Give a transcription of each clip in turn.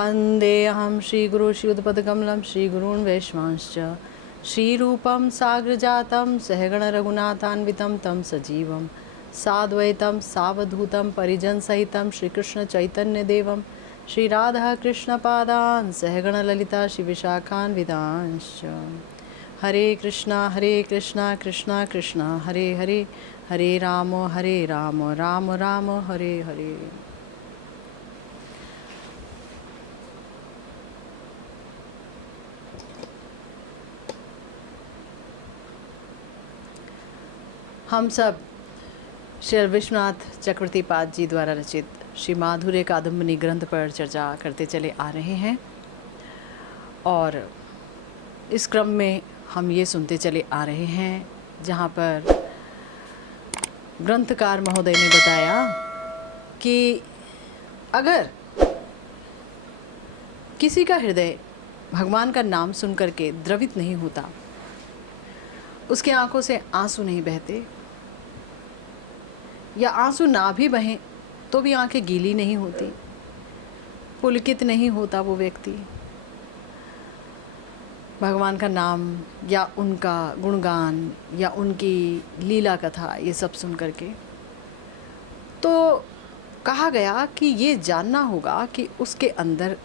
वन्देऽहं श्रीगुरु श्रीयुतपदकमलं श्रीगुरून् वैष्णवांश्च श्रीरूपं साग्रजातं सहगणरघुनाथान्वितं तं सजीवं साद्वैतं सावधूतं परिजनसहितं श्रीकृष्णचैतन्यदेवं श्रीराधाकृष्णपादान् सहगणललिता श्रीविशाखान्वितांश्च। हरे कृष्णा कृष्णा कृष्णा हरे हरे, हरे राम राम राम हरे हरे। हम सब श्री विश्वनाथ चक्रवर्ती पाद जी द्वारा रचित श्री माधुर्य कादम्बनी ग्रंथ पर चर्चा करते चले आ रहे हैं और इस क्रम में हम ये सुनते चले आ रहे हैं जहाँ पर ग्रंथकार महोदय ने बताया कि अगर किसी का हृदय भगवान का नाम सुन करके द्रवित नहीं होता, उसके आंखों से आंसू नहीं बहते या आंसू ना भी बहें तो भी आंखें गीली नहीं होती, पुलकित नहीं होता वो व्यक्ति भगवान का नाम या उनका गुणगान या उनकी लीला कथा ये सब सुन करके, तो कहा गया कि ये जानना होगा कि उसके अंदर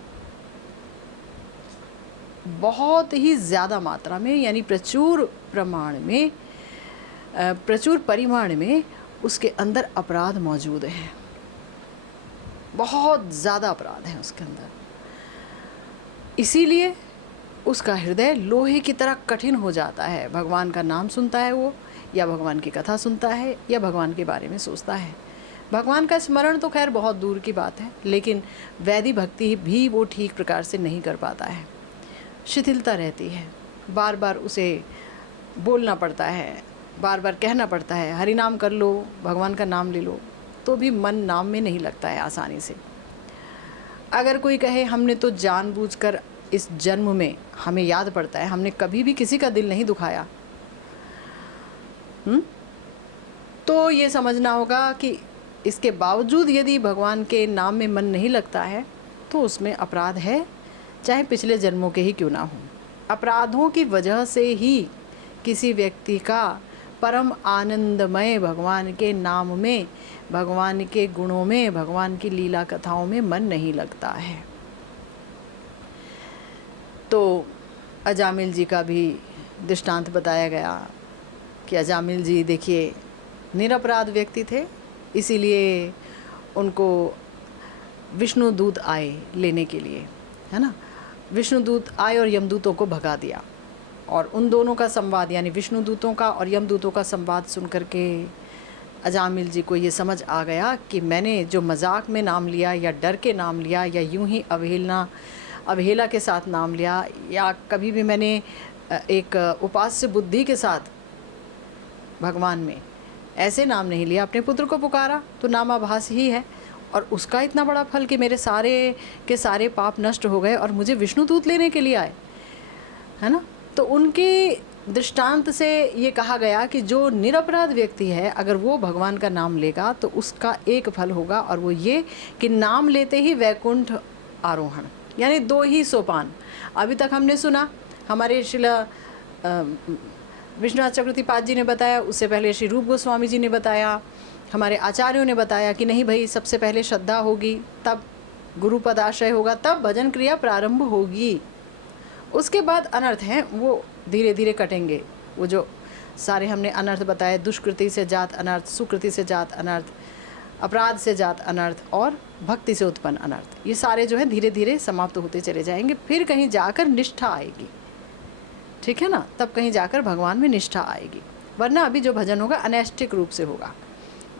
बहुत ही ज़्यादा मात्रा में यानी प्रचुर परिमाण में उसके अंदर अपराध मौजूद हैं, बहुत ज़्यादा अपराध हैं उसके अंदर। इसीलिए उसका हृदय लोहे की तरह कठिन हो जाता है। भगवान का नाम सुनता है वो, या भगवान की कथा सुनता है, या भगवान के बारे में सोचता है। भगवान का स्मरण तो खैर बहुत दूर की बात है, लेकिन वैधि भक्ति भी वो ठीक प्रकार से नहीं कर पाता है, शिथिलता रहती है। बार बार उसे बोलना पड़ता है, बार बार कहना पड़ता है हरि नाम कर लो, भगवान का नाम ले लो, तो भी मन नाम में नहीं लगता है आसानी से। अगर कोई कहे हमने तो जानबूझकर इस जन्म में, हमें याद पड़ता है हमने कभी भी किसी का दिल नहीं दुखाया, तो ये समझना होगा कि इसके बावजूद यदि भगवान के नाम में मन नहीं लगता है तो उसमें अपराध है, चाहे पिछले जन्मों के ही क्यों ना हो। अपराधों की वजह से ही किसी व्यक्ति का परम आनंदमय भगवान के नाम में, भगवान के गुणों में, भगवान की लीला कथाओं में मन नहीं लगता है। तो अजामिल जी का भी दृष्टांत बताया गया कि अजामिल जी देखिए निरपराध व्यक्ति थे, इसीलिए उनको विष्णु दूत आए लेने के लिए, है ना। विष्णु दूत आए और यमदूतों को भगा दिया, और उन दोनों का संवाद यानी विष्णु दूतों का और यमदूतों का संवाद सुन करके अजामिल जी को ये समझ आ गया कि मैंने जो मजाक में नाम लिया या डर के नाम लिया या यूं ही अवहेला के साथ नाम लिया, या कभी भी मैंने एक उपास्य बुद्धि के साथ भगवान में ऐसे नाम नहीं लिया, अपने पुत्र को पुकारा तो नामाभास ही है, और उसका इतना बड़ा फल कि मेरे सारे के सारे पाप नष्ट हो गए और मुझे विष्णुदूत लेने के लिए आए, है ना। तो उनके दृष्टांत से ये कहा गया कि जो निरपराध व्यक्ति है अगर वो भगवान का नाम लेगा तो उसका एक फल होगा, और वो ये कि नाम लेते ही वैकुंठ आरोहण, यानी 2 ही सोपान। अभी तक हमने सुना, हमारे शिला विश्वनाथ चक्रवर्ती पाद जी ने बताया, उससे पहले श्री रूप गोस्वामी जी ने बताया, हमारे आचार्यों ने बताया कि नहीं भाई, सबसे पहले श्रद्धा होगी, तब गुरु पदाश्रय होगा, तब भजन क्रिया प्रारंभ होगी, उसके बाद अनर्थ हैं वो धीरे धीरे कटेंगे। वो जो सारे हमने अनर्थ बताए, दुष्कृति से जात अनर्थ, सुकृति से जात अनर्थ, अपराध से जात अनर्थ और भक्ति से उत्पन्न अनर्थ, ये सारे जो है धीरे धीरे समाप्त होते चले जाएंगे। फिर कहीं जाकर निष्ठा आएगी, ठीक है ना, तब कहीं जाकर भगवान में निष्ठा आएगी। वरना अभी जो भजन होगा अनैष्ठिक रूप से होगा।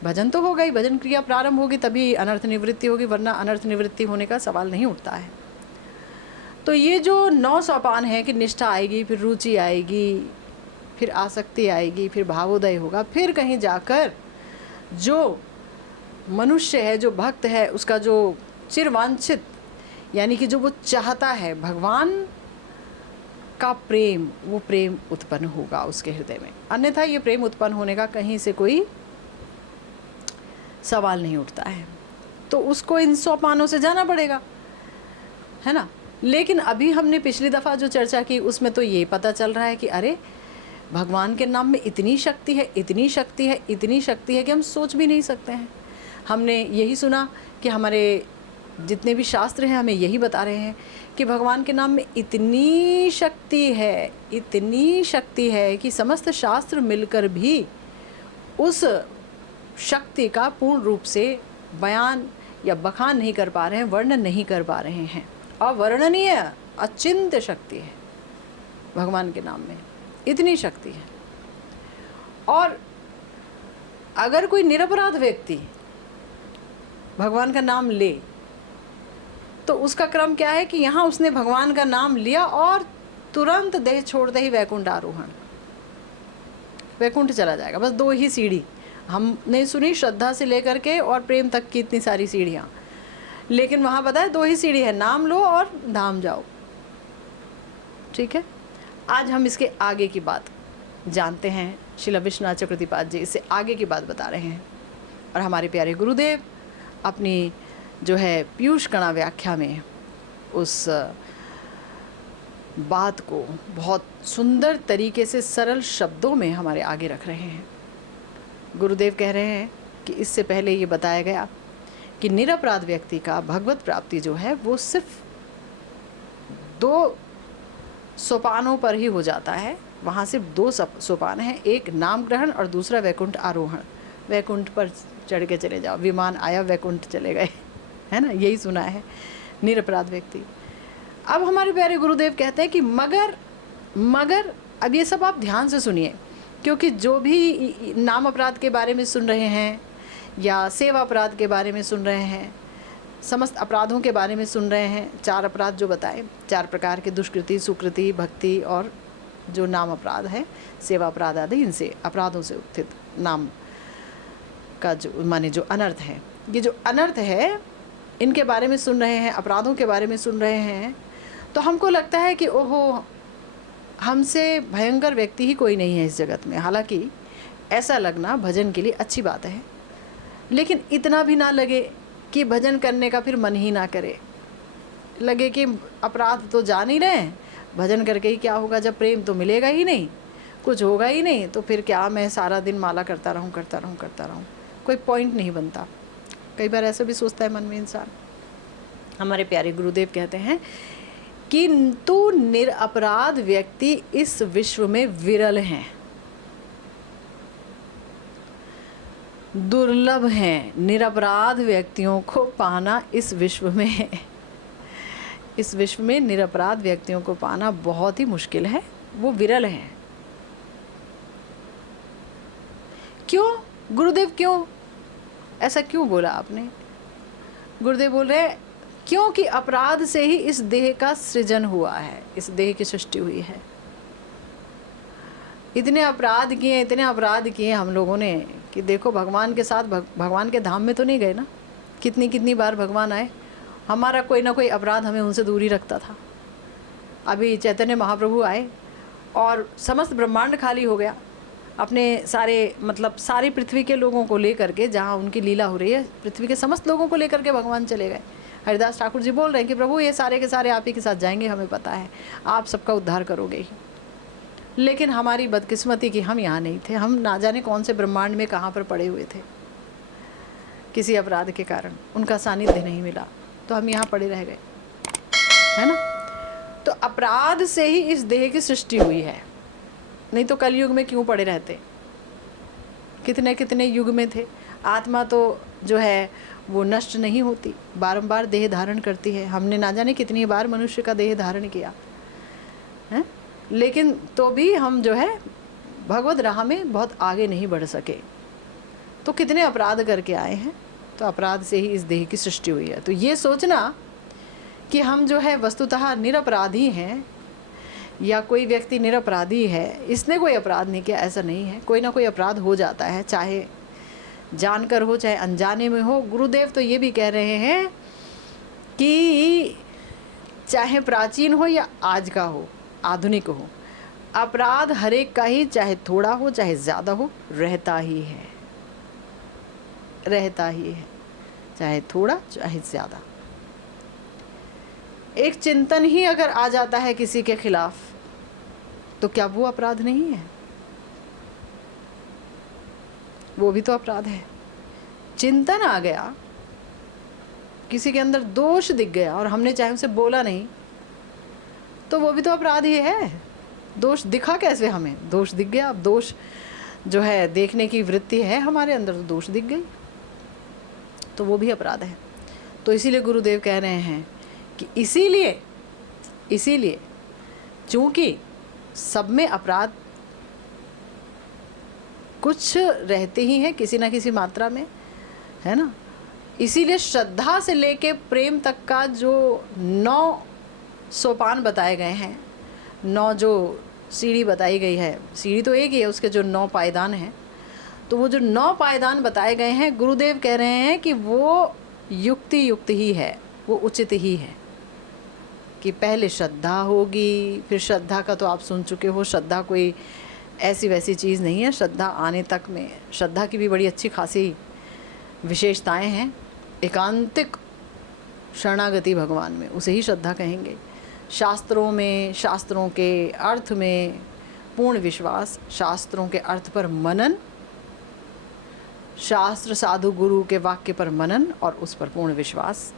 भजन तो होगा ही, भजन क्रिया प्रारंभ होगी तभी अनर्थ निवृत्ति होगी, वरना अनर्थ निवृत्ति होने का सवाल नहीं उठता है। तो ये जो 9 सोपान है कि निष्ठा आएगी, फिर रुचि आएगी, फिर आसक्ति आएगी, फिर भावोदय होगा, फिर कहीं जाकर जो मनुष्य है, जो भक्त है, उसका जो चिरवांछित यानी कि जो वो चाहता है भगवान का प्रेम, वो प्रेम उत्पन्न होगा उसके हृदय में। अन्यथा ये प्रेम उत्पन्न होने का कहीं से कोई सवाल नहीं उठता है। तो उसको इन सोपानों से जाना पड़ेगा, है ना। लेकिन अभी हमने पिछली दफ़ा जो चर्चा की उसमें तो ये पता चल रहा है कि अरे भगवान के नाम में इतनी शक्ति है, इतनी शक्ति है, इतनी शक्ति है कि हम सोच भी नहीं सकते हैं। हमने यही सुना कि हमारे जितने भी शास्त्र हैं हमें यही बता रहे हैं कि भगवान के नाम में इतनी शक्ति है, इतनी शक्ति है कि समस्त शास्त्र मिलकर भी उस शक्ति का पूर्ण रूप से बयान या बखान नहीं कर पा रहे हैं, वर्णन नहीं कर पा रहे हैं। अवर्णनीय अचिंत्य शक्ति है भगवान के नाम में, इतनी शक्ति है। और अगर कोई निरपराध व्यक्ति भगवान का नाम ले तो उसका क्रम क्या है कि यहाँ उसने भगवान का नाम लिया और तुरंत देह छोड़ते ही वैकुंठ आरोहण, वैकुंठ चला जाएगा। बस 2 ही सीढ़ी हमने सुनी, श्रद्धा से लेकर के और प्रेम तक की इतनी सारी सीढ़ियाँ, लेकिन वहाँ बताया 2 ही सीढ़ी है, नाम लो और धाम जाओ। ठीक है, आज हम इसके आगे की बात जानते हैं। श्रील विश्वनाथ चक्रवर्तीपाद जी इससे आगे की बात बता रहे हैं और हमारे प्यारे गुरुदेव अपनी जो है पीयूष कणा व्याख्या में उस बात को बहुत सुंदर तरीके से सरल शब्दों में हमारे आगे रख रहे हैं। गुरुदेव कह रहे हैं कि इससे पहले ये बताया गया कि निरपराध व्यक्ति का भगवत प्राप्ति जो है वो सिर्फ 2 सोपानों पर ही हो जाता है। वहाँ सिर्फ 2 सोपान हैं, एक नाम ग्रहण और दूसरा वैकुंठ आरोहण। वैकुंठ पर चढ़ के चले जाओ, विमान आया वैकुंठ चले गए, है ना, यही सुना है निरपराध व्यक्ति। अब हमारे प्यारे गुरुदेव कहते हैं कि मगर अब ये सब आप ध्यान से सुनिए, क्योंकि जो भी नाम अपराध के बारे में सुन रहे हैं या सेवा अपराध के बारे में सुन रहे हैं, समस्त अपराधों के बारे में सुन रहे हैं, 4 अपराध जो बताए, 4 प्रकार के दुष्कृति, सुकृति, भक्ति और जो नाम अपराध है, सेवा अपराध आदि, इनसे अपराधों से उत्थित नाम का जो माने जो अनर्थ है, ये जो अनर्थ है इनके बारे में सुन रहे हैं, अपराधों के बारे में सुन रहे हैं, तो हमको लगता है कि ओहो हमसे भयंकर व्यक्ति ही कोई नहीं है इस जगत में। हालांकि ऐसा लगना भजन के लिए अच्छी बात है, लेकिन इतना भी ना लगे कि भजन करने का फिर मन ही ना करे, लगे कि अपराध तो जान ही रहे हैं, भजन करके ही क्या होगा, जब प्रेम तो मिलेगा ही नहीं, कुछ होगा ही नहीं, तो फिर क्या मैं सारा दिन माला करता रहूं, कोई पॉइंट नहीं बनता। कई बार ऐसा भी सोचता है मन में इंसान। हमारे प्यारे गुरुदेव कहते हैं किंतु निरपराध व्यक्ति इस विश्व में विरल हैं, दुर्लभ हैं। निरपराध व्यक्तियों को पाना इस विश्व में निरपराध व्यक्तियों को पाना बहुत ही मुश्किल है, वो विरल हैं। क्यों गुरुदेव, क्यों ऐसा क्यों बोला आपने? गुरुदेव बोल रहे क्योंकि अपराध से ही इस देह का सृजन हुआ है, इस देह की सृष्टि हुई है। इतने अपराध किए हम लोगों ने कि देखो भगवान के साथ भगवान के धाम में तो नहीं गए ना। कितनी बार भगवान आए, हमारा कोई ना कोई अपराध हमें उनसे दूरी रखता था। अभी चैतन्य महाप्रभु आए और समस्त ब्रह्मांड खाली हो गया, अपने सारी पृथ्वी के लोगों को लेकर के, जहाँ उनकी लीला हो रही है, पृथ्वी के समस्त लोगों को लेकर के भगवान चले गए। हरिदास ठाकुर जी बोल रहे हैं कि प्रभु ये सारे के सारे आप ही के साथ जाएंगे, हमें पता है आप सबका उद्धार करोगे ही। लेकिन हमारी बदकिस्मती कि हम यहाँ नहीं थे, हम ना जाने कौन से ब्रह्मांड में कहाँ पर पड़े हुए थे, किसी अपराध के कारण उनका सानिध्य नहीं मिला, तो हम यहाँ पड़े रह गए, है ना। तो अपराध से ही इस देह की सृष्टि हुई है, नहीं तो कलयुग में क्यों पड़े रहते। कितने युग में थे। आत्मा तो जो है वो नष्ट नहीं होती, बारंबार देह धारण करती है। हमने ना जाने कितनी बार मनुष्य का देह धारण किया है, लेकिन तो भी हम जो है भगवत राह में बहुत आगे नहीं बढ़ सके। तो कितने अपराध करके आए हैं, तो अपराध से ही इस देह की सृष्टि हुई है। तो ये सोचना कि हम जो है वस्तुतः निरपराधी हैं या कोई व्यक्ति निरपराधी है, इसने कोई अपराध नहीं किया, ऐसा नहीं है। कोई ना कोई अपराध हो जाता है, चाहे जानकर हो चाहे अनजाने में हो। गुरुदेव तो ये भी कह रहे हैं कि चाहे प्राचीन हो या आज का हो, आधुनिक हो, अपराध हर एक का ही, चाहे थोड़ा हो चाहे ज़्यादा हो, रहता ही है, चाहे थोड़ा चाहे ज़्यादा। एक चिंतन ही अगर आ जाता है किसी के खिलाफ, तो क्या वो अपराध नहीं है? वो भी तो अपराध है। चिंतन आ गया, किसी के अंदर दोष दिख गया और हमने चाहे उसे बोला नहीं, तो वो भी तो अपराध ही है। दोष दिखा कैसे हमें? दोष दिख गया। अब दोष जो है देखने की वृत्ति है हमारे अंदर, तो दोष दिख गई, तो वो भी अपराध है। तो इसीलिए गुरुदेव कह रहे हैं कि इसीलिए चूंकि सब में अपराध कुछ रहते ही हैं किसी ना किसी मात्रा में, है ना, इसीलिए श्रद्धा से लेके प्रेम तक का जो 9 सोपान बताए गए हैं, 9 जो सीढ़ी बताई गई है, सीढ़ी तो एक ही है, उसके जो 9 पायदान हैं, तो वो जो 9 पायदान बताए गए हैं, गुरुदेव कह रहे हैं कि वो युक्त ही है, वो उचित ही है। कि पहले श्रद्धा होगी, फिर श्रद्धा का तो आप सुन चुके हो, श्रद्धा कोई ऐसी वैसी चीज़ नहीं है। श्रद्धा आने तक में श्रद्धा की भी बड़ी अच्छी खासी विशेषताएं हैं। एकांतिक शरणागति भगवान में, उसे ही श्रद्धा कहेंगे। शास्त्रों में, शास्त्रों के अर्थ में पूर्ण विश्वास, शास्त्रों के अर्थ पर मनन, शास्त्र साधु गुरु के वाक्य पर मनन और उस पर पूर्ण विश्वास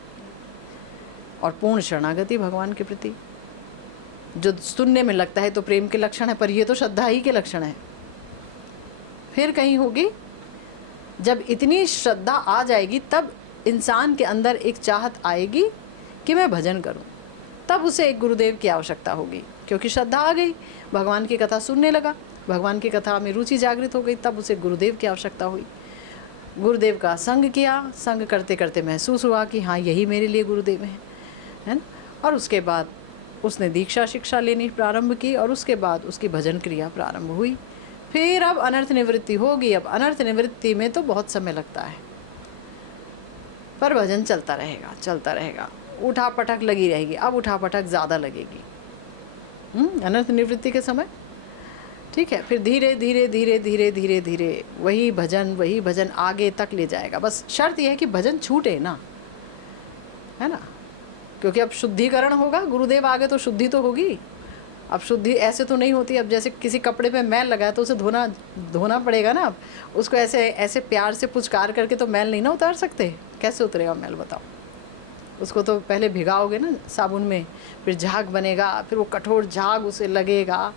और पूर्ण शरणागति भगवान के प्रति। जो सुनने में लगता है तो प्रेम के लक्षण है, पर ये तो श्रद्धा ही के लक्षण है। फिर कहीं होगी, जब इतनी श्रद्धा आ जाएगी तब इंसान के अंदर एक चाहत आएगी कि मैं भजन करूं, तब उसे एक गुरुदेव की आवश्यकता होगी, क्योंकि श्रद्धा आ गई, भगवान की कथा सुनने लगा, भगवान की कथा में रुचि जागृत हो गई, तब उसे गुरुदेव की आवश्यकता हुई। गुरुदेव का संग किया, संग करते करते महसूस हुआ कि हाँ यही मेरे लिए गुरुदेव हैं, है ना। और उसके बाद उसने दीक्षा शिक्षा लेनी प्रारंभ की और उसके बाद उसकी भजन क्रिया प्रारंभ हुई। फिर अब अनर्थ निवृत्ति होगी। अब अनर्थ निवृत्ति में तो बहुत समय लगता है, पर भजन चलता रहेगा, चलता रहेगा, उठा पटक लगी रहेगी। अब उठा पटक ज़्यादा लगेगी अनर्थ निवृत्ति के समय, ठीक है। फिर धीरे धीरे धीरे धीरे धीरे धीरे वही भजन आगे तक ले जाएगा। बस शर्त यह है कि भजन छूटे ना, है ना, क्योंकि अब शुद्धिकरण होगा, गुरुदेव आगे तो शुद्धि तो होगी। अब शुद्धि ऐसे तो नहीं होती, अब जैसे किसी कपड़े पे मैल लगा है तो उसे धोना पड़ेगा ना। अब उसको ऐसे प्यार से पुचकार करके तो मैल नहीं ना उतार सकते, कैसे उतरेगा मैल बताओ। उसको तो पहले भिगाओगे ना साबुन में, फिर झाग बनेगा, फिर वो कठोर झाग उसे लगेगा,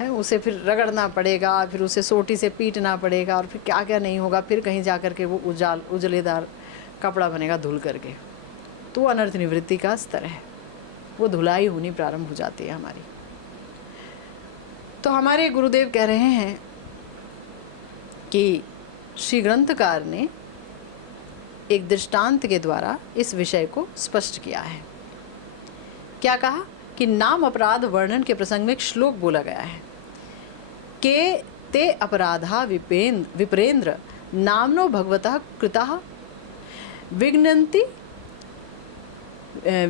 है, उसे फिर रगड़ना पड़ेगा, फिर उसे सोटी से पीटना पड़ेगा, और फिर क्या क्या नहीं होगा, फिर कहीं जा कर के वो उजलेदार कपड़ा बनेगा धुल करके। तो अनर्थ निवृत्ति का स्तर है, वो धुलाई होनी प्रारंभ हो जाती है हमारी। तो हमारे गुरुदेव कह रहे हैं कि श्री ग्रंथकार ने एक दृष्टांत के द्वारा इस विषय को स्पष्ट किया है। क्या कहा कि नाम अपराध वर्णन के प्रसंग में एक श्लोक बोला गया है, के ते अपराधा विप्रेंद्र नामनो भगवतः कृतः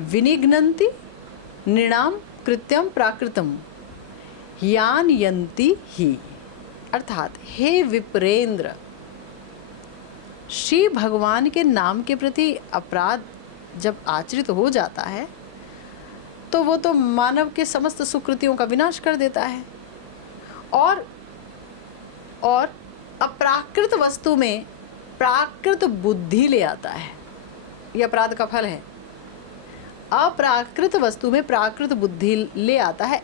विनिघ्नन्ति नृणाम कृत्यम प्राकृतम यान यंती ही। अर्थात हे विप्रेंद्र, श्री भगवान के नाम के प्रति अपराध जब आचरित हो जाता है तो वो तो मानव के समस्त सुकृतियों का विनाश कर देता है और अप्राकृत वस्तु में प्राकृत बुद्धि ले आता है। यह अपराध का फल है। अप्राकृत वस्तु में प्राकृत बुद्धि ले आता है।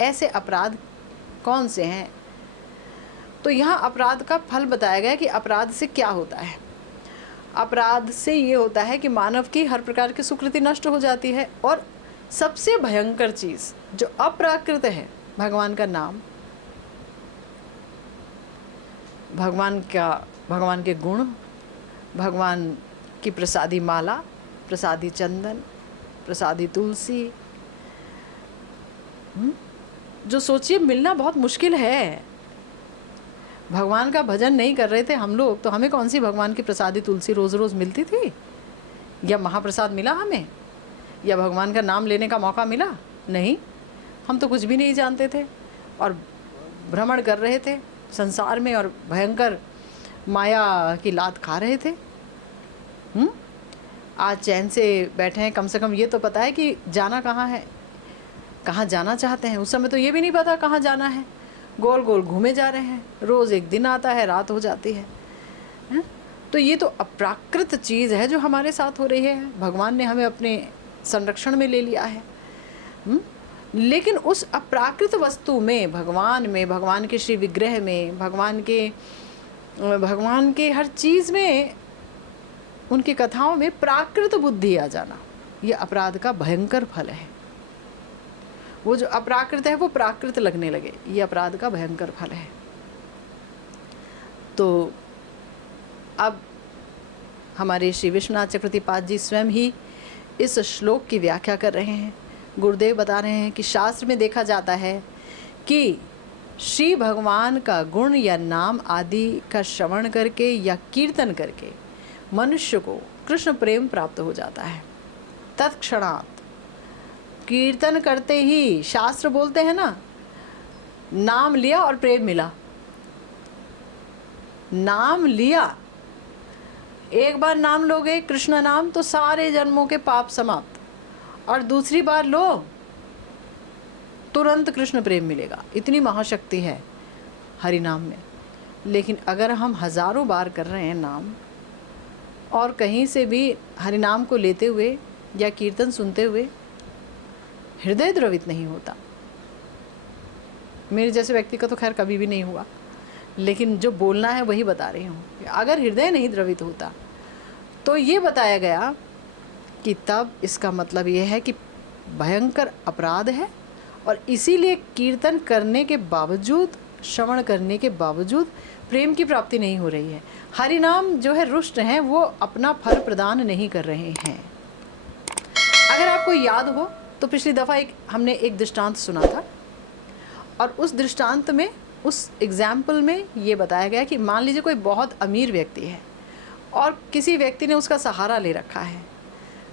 ऐसे अपराध कौन से हैं? तो यहाँ अपराध का फल बताया गया कि अपराध से क्या होता है। अपराध से ये होता है कि मानव की हर प्रकार की सुकृति नष्ट हो जाती है, और सबसे भयंकर चीज़ जो अप्राकृत है, भगवान का नाम, भगवान के गुण, भगवान की प्रसादी माला, प्रसादी चंदन, प्रसादी तुलसी, जो सोचिए मिलना बहुत मुश्किल है। भगवान का भजन नहीं कर रहे थे हम लोग तो हमें कौन सी भगवान की प्रसादी तुलसी रोज़ रोज़ मिलती थी, या महाप्रसाद मिला हमें, या भगवान का नाम लेने का मौका मिला? नहीं, हम तो कुछ भी नहीं जानते थे और भ्रमण कर रहे थे संसार में और भयंकर माया की लात खा रहे थे। आज चैन से बैठे हैं, कम से कम ये तो पता है कि जाना कहाँ है, कहाँ जाना चाहते हैं। उस समय तो ये भी नहीं पता कहाँ जाना है, गोल गोल घूमे जा रहे हैं। रोज़ एक दिन आता है, रात हो जाती है। तो ये तो अप्राकृत चीज़ है जो हमारे साथ हो रही है। भगवान ने हमें अपने संरक्षण में ले लिया है। लेकिन उस अप्राकृत वस्तु में, भगवान के श्री विग्रह में, भगवान के हर चीज़ में, उनकी कथाओं में प्राकृत बुद्धि आ जाना, ये अपराध का भयंकर फल है। वो जो अप्राकृत है वो प्राकृत लगने लगे, ये अपराध का भयंकर फल है। तो अब हमारे श्री विश्वनाथ चक्रवर्तीपाद जी स्वयं ही इस श्लोक की व्याख्या कर रहे हैं। गुरुदेव बता रहे हैं कि शास्त्र में देखा जाता है कि श्री भगवान का गुण या नाम आदि का श्रवण करके या कीर्तन करके मनुष्य को कृष्ण प्रेम प्राप्त हो जाता है। तत्क्षणात, कीर्तन करते ही, शास्त्र बोलते हैं ना, नाम लिया और प्रेम मिला। नाम लिया, एक बार नाम लोगे कृष्ण नाम तो सारे जन्मों के पाप समाप्त, और दूसरी बार लो तुरंत कृष्ण प्रेम मिलेगा। इतनी महाशक्ति है हरि नाम में। लेकिन अगर हम हजारों बार कर रहे हैं नाम, और कहीं से भी हरि नाम को लेते हुए या कीर्तन सुनते हुए हृदय द्रवित नहीं होता, मेरे जैसे व्यक्ति का तो खैर कभी भी नहीं हुआ, लेकिन जो बोलना है वही बता रही हूँ। अगर हृदय नहीं द्रवित होता तो ये बताया गया कि तब इसका मतलब ये है कि भयंकर अपराध है, और इसीलिए कीर्तन करने के बावजूद, श्रवण करने के बावजूद प्रेम की प्राप्ति नहीं हो रही है। हरि नाम जो है रुष्ट हैं, वो अपना फल प्रदान नहीं कर रहे हैं। अगर आपको याद हो तो पिछली दफ़ा हमने एक दृष्टांत सुना था, और उस दृष्टांत में, उस एग्जाम्पल में ये बताया गया कि मान लीजिए कोई बहुत अमीर व्यक्ति है और किसी व्यक्ति ने उसका सहारा ले रखा है।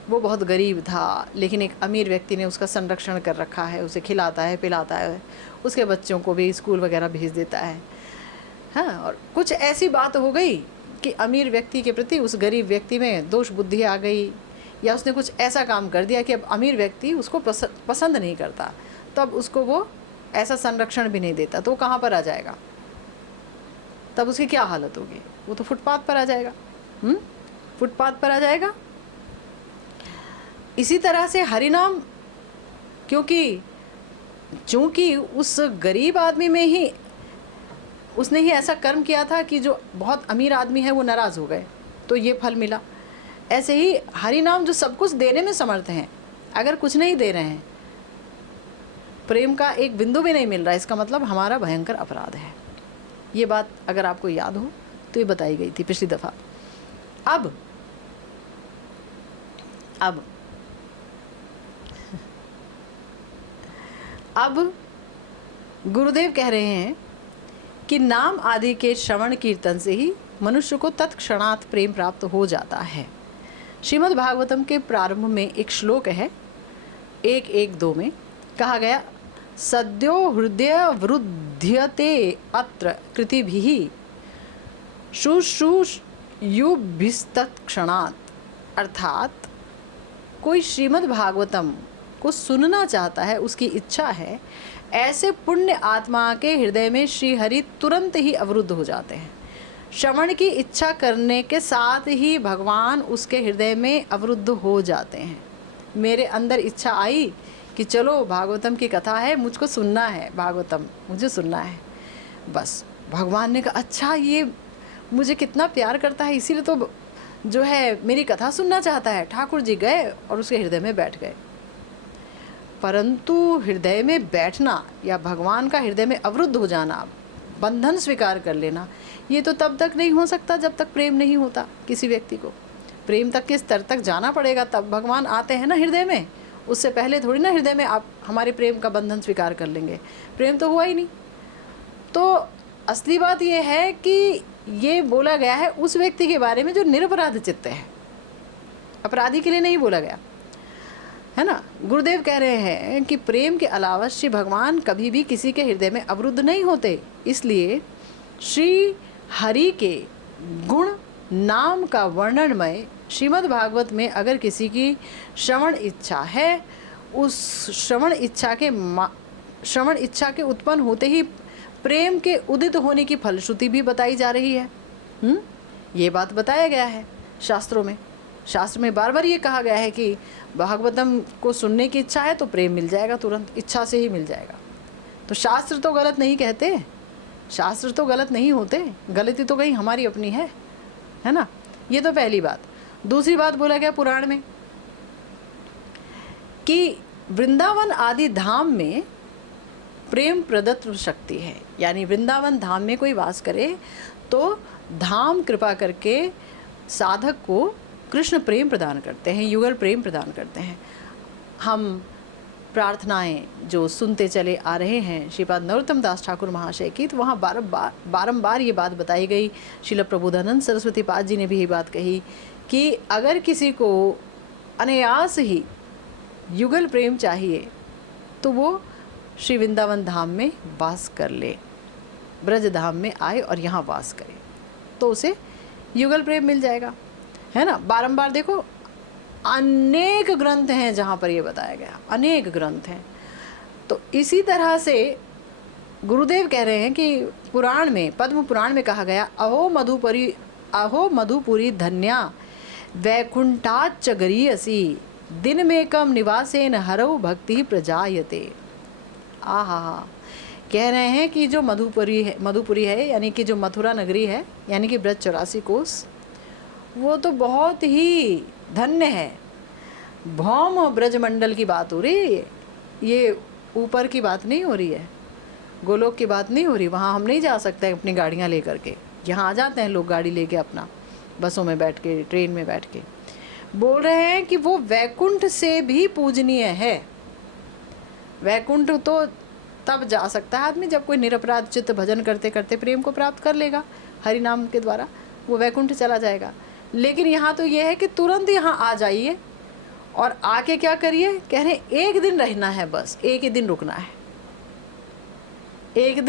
वो बहुत गरीब था, लेकिन एक अमीर व्यक्ति ने उसका संरक्षण कर रखा है, उसे खिलाता है, पिलाता है, उसके बच्चों को भी स्कूल वगैरह भेज देता है। हाँ, और कुछ ऐसी बात हो गई कि अमीर व्यक्ति के प्रति उस गरीब व्यक्ति में दोष बुद्धि आ गई, या उसने कुछ ऐसा काम कर दिया कि अब अमीर व्यक्ति उसको पसंद नहीं करता, तो अब उसको वो ऐसा संरक्षण भी नहीं देता, तो वो कहाँ पर आ जाएगा? तब उसकी क्या हालत होगी? वो तो फुटपाथ पर आ जाएगा। फुटपाथ पर आ जाएगा। इसी तरह से हरिनाम, चूँकि उस गरीब आदमी में ही उसने ही ऐसा कर्म किया था कि जो बहुत अमीर आदमी है वो नाराज़ हो गए, तो ये फल मिला। ऐसे ही हरिनाम जो सब कुछ देने में समर्थ हैं, अगर कुछ नहीं दे रहे हैं, प्रेम का एक बिंदु भी नहीं मिल रहा है, इसका मतलब हमारा भयंकर अपराध है। ये बात अगर आपको याद हो तो ये बताई गई थी पिछली दफ़ा। अब गुरुदेव कह रहे हैं कि नाम आदि के श्रवण कीर्तन से ही मनुष्य को तत्क्षणात प्रेम प्राप्त हो जाता है। श्रीमद् भागवतम के प्रारंभ में एक श्लोक है 1:1-2 में कहा गया, सद्यो हृदय वृद्ध्यते अत्र कृतिभिः शुश्रूषयुभिस्तत्क्षणात्। अर्थात कोई श्रीमद् भागवतम को सुनना चाहता है, उसकी इच्छा है, ऐसे पुण्य आत्मा के हृदय में श्री हरि तुरंत ही अवरुद्ध हो जाते हैं। श्रवण की इच्छा करने के साथ ही भगवान उसके हृदय में अवरुद्ध हो जाते हैं। मेरे अंदर इच्छा आई कि चलो भागवतम की कथा है, मुझको सुनना है, भागवतम मुझे सुनना है, बस भगवान ने कहा अच्छा ये मुझे कितना प्यार करता है, इसीलिए तो जो है मेरी कथा सुनना चाहता है। ठाकुर जी गए और उसके हृदय में बैठ गए। परंतु हृदय में बैठना या भगवान का हृदय में अवरुद्ध हो जाना, बंधन स्वीकार कर लेना, ये तो तब तक नहीं हो सकता जब तक प्रेम नहीं होता। किसी व्यक्ति को प्रेम तक के स्तर तक जाना पड़ेगा, तब भगवान आते हैं ना हृदय में। उससे पहले थोड़ी ना हृदय में आप हमारे प्रेम का बंधन स्वीकार कर लेंगे, प्रेम तो हुआ ही नहीं। तो असली बात ये है कि ये बोला गया है उस व्यक्ति के बारे में जो निरपराध चित्त है, अपराधी के लिए नहीं बोला गया है ना। गुरुदेव कह रहे हैं कि प्रेम के अलावा श्री भगवान कभी भी किसी के हृदय में अवरुद्ध नहीं होते। इसलिए श्री हरि के गुण नाम का वर्णनमय श्रीमद् भागवत में अगर किसी की श्रवण इच्छा है, उस श्रवण इच्छा के उत्पन्न होते ही प्रेम के उदित होने की फलश्रुति भी बताई जा रही है। ये बात बताया गया है शास्त्रों में। शास्त्र में बार बार ये कहा गया है कि भागवतम को सुनने की इच्छा है तो प्रेम मिल जाएगा, तुरंत इच्छा से ही मिल जाएगा। तो शास्त्र तो गलत नहीं कहते, शास्त्र तो गलत नहीं होते, गलती तो कहीं हमारी अपनी है ना। ये तो पहली बात। दूसरी बात बोला गया पुराण में कि वृंदावन आदि धाम में प्रेम प्रदत्त शक्ति है, यानी वृंदावन धाम में कोई वास करे तो धाम कृपा करके साधक को कृष्ण प्रेम प्रदान करते हैं, युगल प्रेम प्रदान करते हैं। हम प्रार्थनाएं जो सुनते चले आ रहे हैं श्रीपाद नरोत्तम दास ठाकुर महाशय की, तो वहाँ बारंबार ये बात बताई गई। श्रील प्रबोधानंद सरस्वती पाद जी ने भी ये बात कही कि अगर किसी को अनायास ही युगल प्रेम चाहिए तो वो श्री वृंदावन धाम में वास कर ले, ब्रज धाम में आए और यहाँ वास करे तो उसे युगल प्रेम मिल जाएगा, है ना। बारंबार देखो, अनेक ग्रंथ हैं जहाँ पर ये बताया गया, अनेक ग्रंथ हैं। तो इसी तरह से गुरुदेव कह रहे हैं कि पुराण में, पद्म पुराण में कहा गया, अहो मधुपुरी धन्या वैकुंठाच्च गरीयसी दिन में कम निवासेन हरौ भक्ति प्रजायते। आहा, कह रहे हैं कि जो मधुपुरी है यानी कि जो मथुरा नगरी है, यानी कि ब्रज 84 कोस, वो तो बहुत ही धन्य है। भौम ब्रजमंडल की बात हो रही है, ये ऊपर की बात नहीं हो रही है, गोलोक की बात नहीं हो रही। वहाँ हम नहीं जा सकते अपनी गाड़ियाँ लेकर के, यहाँ आ जाते हैं लोग गाड़ी लेके अपना, बसों में बैठ के, ट्रेन में बैठ के। बोल रहे हैं कि वो वैकुंठ से भी पूजनीय है। वैकुंठ तो तब जा सकता है आदमी जब कोई निरपराध चित्त भजन करते करते प्रेम को प्राप्त कर लेगा, हरि नाम के द्वारा वो वैकुंठ चला जाएगा। लेकिन यहाँ तो ये है कि तुरंत यहाँ आ जाइए और आके क्या करिए, कह रहे हैं एक दिन रहना है, बस एक ही दिन रुकना है। एक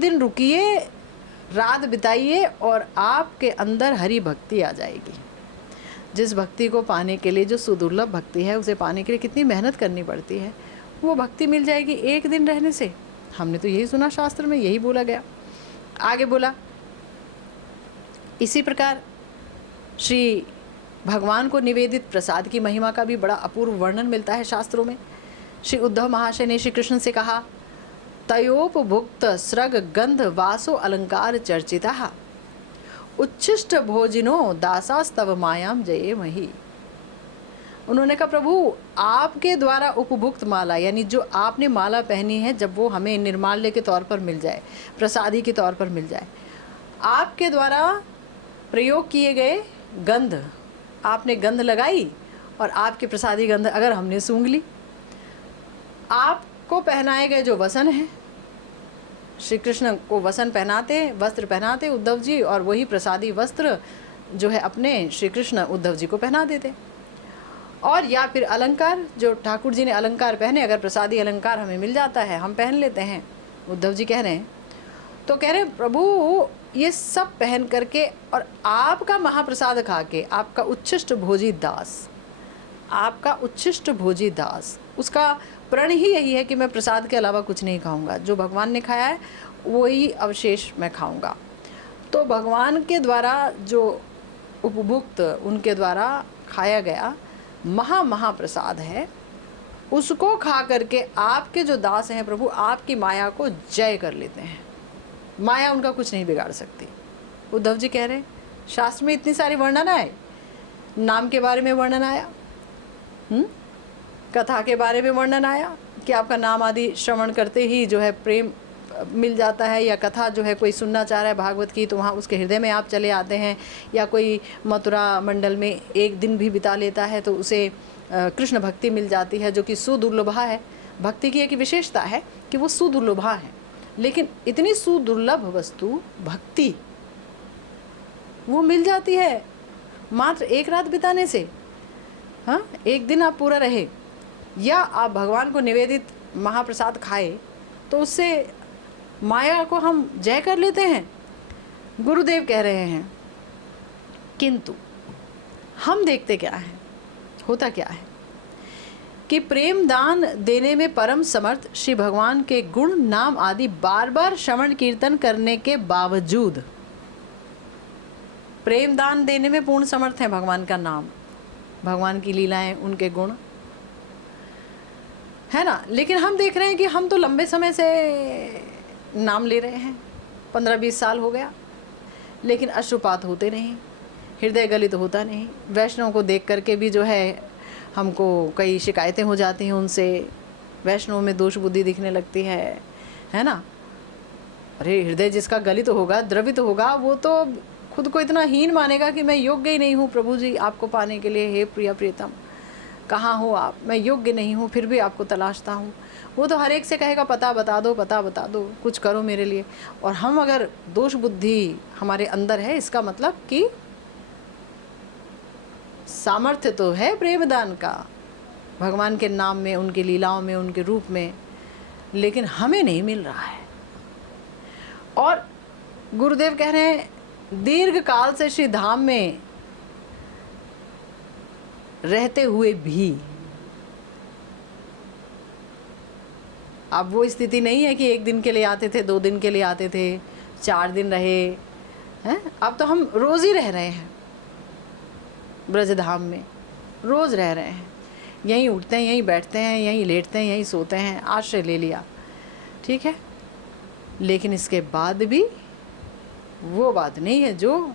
दिन रुकिए, रात बिताइए और आपके अंदर हरि भक्ति आ जाएगी। जिस भक्ति को पाने के लिए, जो सुदुर्लभ भक्ति है, उसे पाने के लिए कितनी मेहनत करनी पड़ती है, वो भक्ति मिल जाएगी एक दिन रहने से। हमने तो यही सुना, शास्त्र में यही बोला गया। आगे बोला, इसी प्रकार श्री भगवान को निवेदित प्रसाद की महिमा का भी बड़ा अपूर्व वर्णन मिलता है शास्त्रों में। श्री उद्धव महाशय ने श्री कृष्ण से कहा, तयोपभुक्त स्रग गंध वासो अलंकार चर्चिता उच्छिष्ट भोजिनो दासास्तव मायाम जये मही। उन्होंने कहा, प्रभु आपके द्वारा उपभुक्त माला, यानी जो आपने माला पहनी है, जब वो हमें निर्माल्य के तौर पर मिल जाए, प्रसादी के तौर पर मिल जाए, आपके द्वारा प्रयोग किए गए गंध, आपने गंध लगाई और आपके प्रसादी गंध अगर हमने सूंघ ली, आपको पहनाए गए जो वसन हैं, श्री कृष्ण को वसन पहनाते, वस्त्र पहनाते उद्धव जी, और वही प्रसादी वस्त्र जो है अपने श्री कृष्ण उद्धव जी को पहना देते। और या फिर अलंकार, जो ठाकुर जी ने अलंकार पहने, अगर प्रसादी अलंकार हमें मिल जाता है, हम पहन लेते हैं, उद्धव जी कह रहे हैं। तो कह रहे हैं, प्रभु ये सब पहन करके और आपका महाप्रसाद खा के, आपका उच्छिष्ट भोजी दास, आपका उच्छिष्ट भोजी दास, उसका प्रण ही यही है कि मैं प्रसाद के अलावा कुछ नहीं खाऊंगा, जो भगवान ने खाया है वही अवशेष मैं खाऊंगा। तो भगवान के द्वारा जो उपभुक्त, उनके द्वारा खाया गया महाप्रसाद है, उसको खा करके आपके जो दास हैं प्रभु, आपकी माया को जय कर लेते हैं। माया उनका कुछ नहीं बिगाड़ सकती। उद्धव जी कह रहे हैं, शास्त्र में इतनी सारी वर्णन आए, नाम के बारे में वर्णन आया, कथा के बारे में वर्णन आया कि आपका नाम आदि श्रवण करते ही जो है प्रेम मिल जाता है, या कथा जो है कोई सुनना चाह रहा है भागवत की तो वहाँ उसके हृदय में आप चले आते हैं, या कोई मथुरा मंडल में एक दिन भी बिता लेता है तो उसे कृष्ण भक्ति मिल जाती है, जो कि सुदुर्लभा है। भक्ति की एक विशेषता है कि वो सुदुर्लभा है, लेकिन इतनी सुदुर्लभ वस्तु भक्ति वो मिल जाती है मात्र एक रात बिताने से। हाँ, एक दिन आप पूरा रहे या आप भगवान को निवेदित महाप्रसाद खाए तो उससे माया को हम जय कर लेते हैं। गुरुदेव कह रहे हैं, किंतु हम देखते क्या है, होता क्या है कि प्रेम दान देने में परम समर्थ श्री भगवान के गुण नाम आदि बार बार श्रवण कीर्तन करने के बावजूद, प्रेम दान देने में पूर्ण समर्थ है भगवान का नाम, भगवान की लीलाएं, उनके गुण, है ना। लेकिन हम देख रहे हैं कि हम तो लंबे समय से नाम ले रहे हैं, 15-20 साल हो गया, लेकिन अश्रुपात होते नहीं, हृदय गलित होता नहीं। वैष्णव को देख करके भी जो है हमको कई शिकायतें हो जाती हैं उनसे, वैष्णव में दोष बुद्धि दिखने लगती है ना। अरे हृदय जिसका गलित होगा, द्रवित होगा, वो तो खुद को इतना हीन मानेगा कि मैं योग्य ही नहीं हूँ प्रभु जी आपको पाने के लिए, हे प्रिया प्रियतम कहाँ हो आप, मैं योग्य नहीं हूँ, फिर भी आपको तलाशता हूँ। वो तो हर एक से कहेगा पता बता दो, पता बता दो, कुछ करो मेरे लिए। और हम अगर दोष बुद्धि हमारे अंदर है, इसका मतलब कि सामर्थ्य तो है प्रेमदान का, भगवान के नाम में, उनकी लीलाओं में, उनके रूप में, लेकिन हमें नहीं मिल रहा है। और गुरुदेव कह रहे हैं दीर्घ काल से श्री धाम में रहते हुए भी अब वो स्थिति नहीं है कि 1 दिन के लिए आते थे, 2 दिन के लिए आते थे, 4 दिन रहे हैं। अब तो हम रोज़ ही रह रहे हैं ब्रजधाम में, रोज़ रह रहे हैं, यहीं उठते हैं, यहीं बैठते हैं, यहीं लेटते हैं, यहीं सोते हैं, आश्रय ले लिया, ठीक है। लेकिन इसके बाद भी वो बात नहीं है जो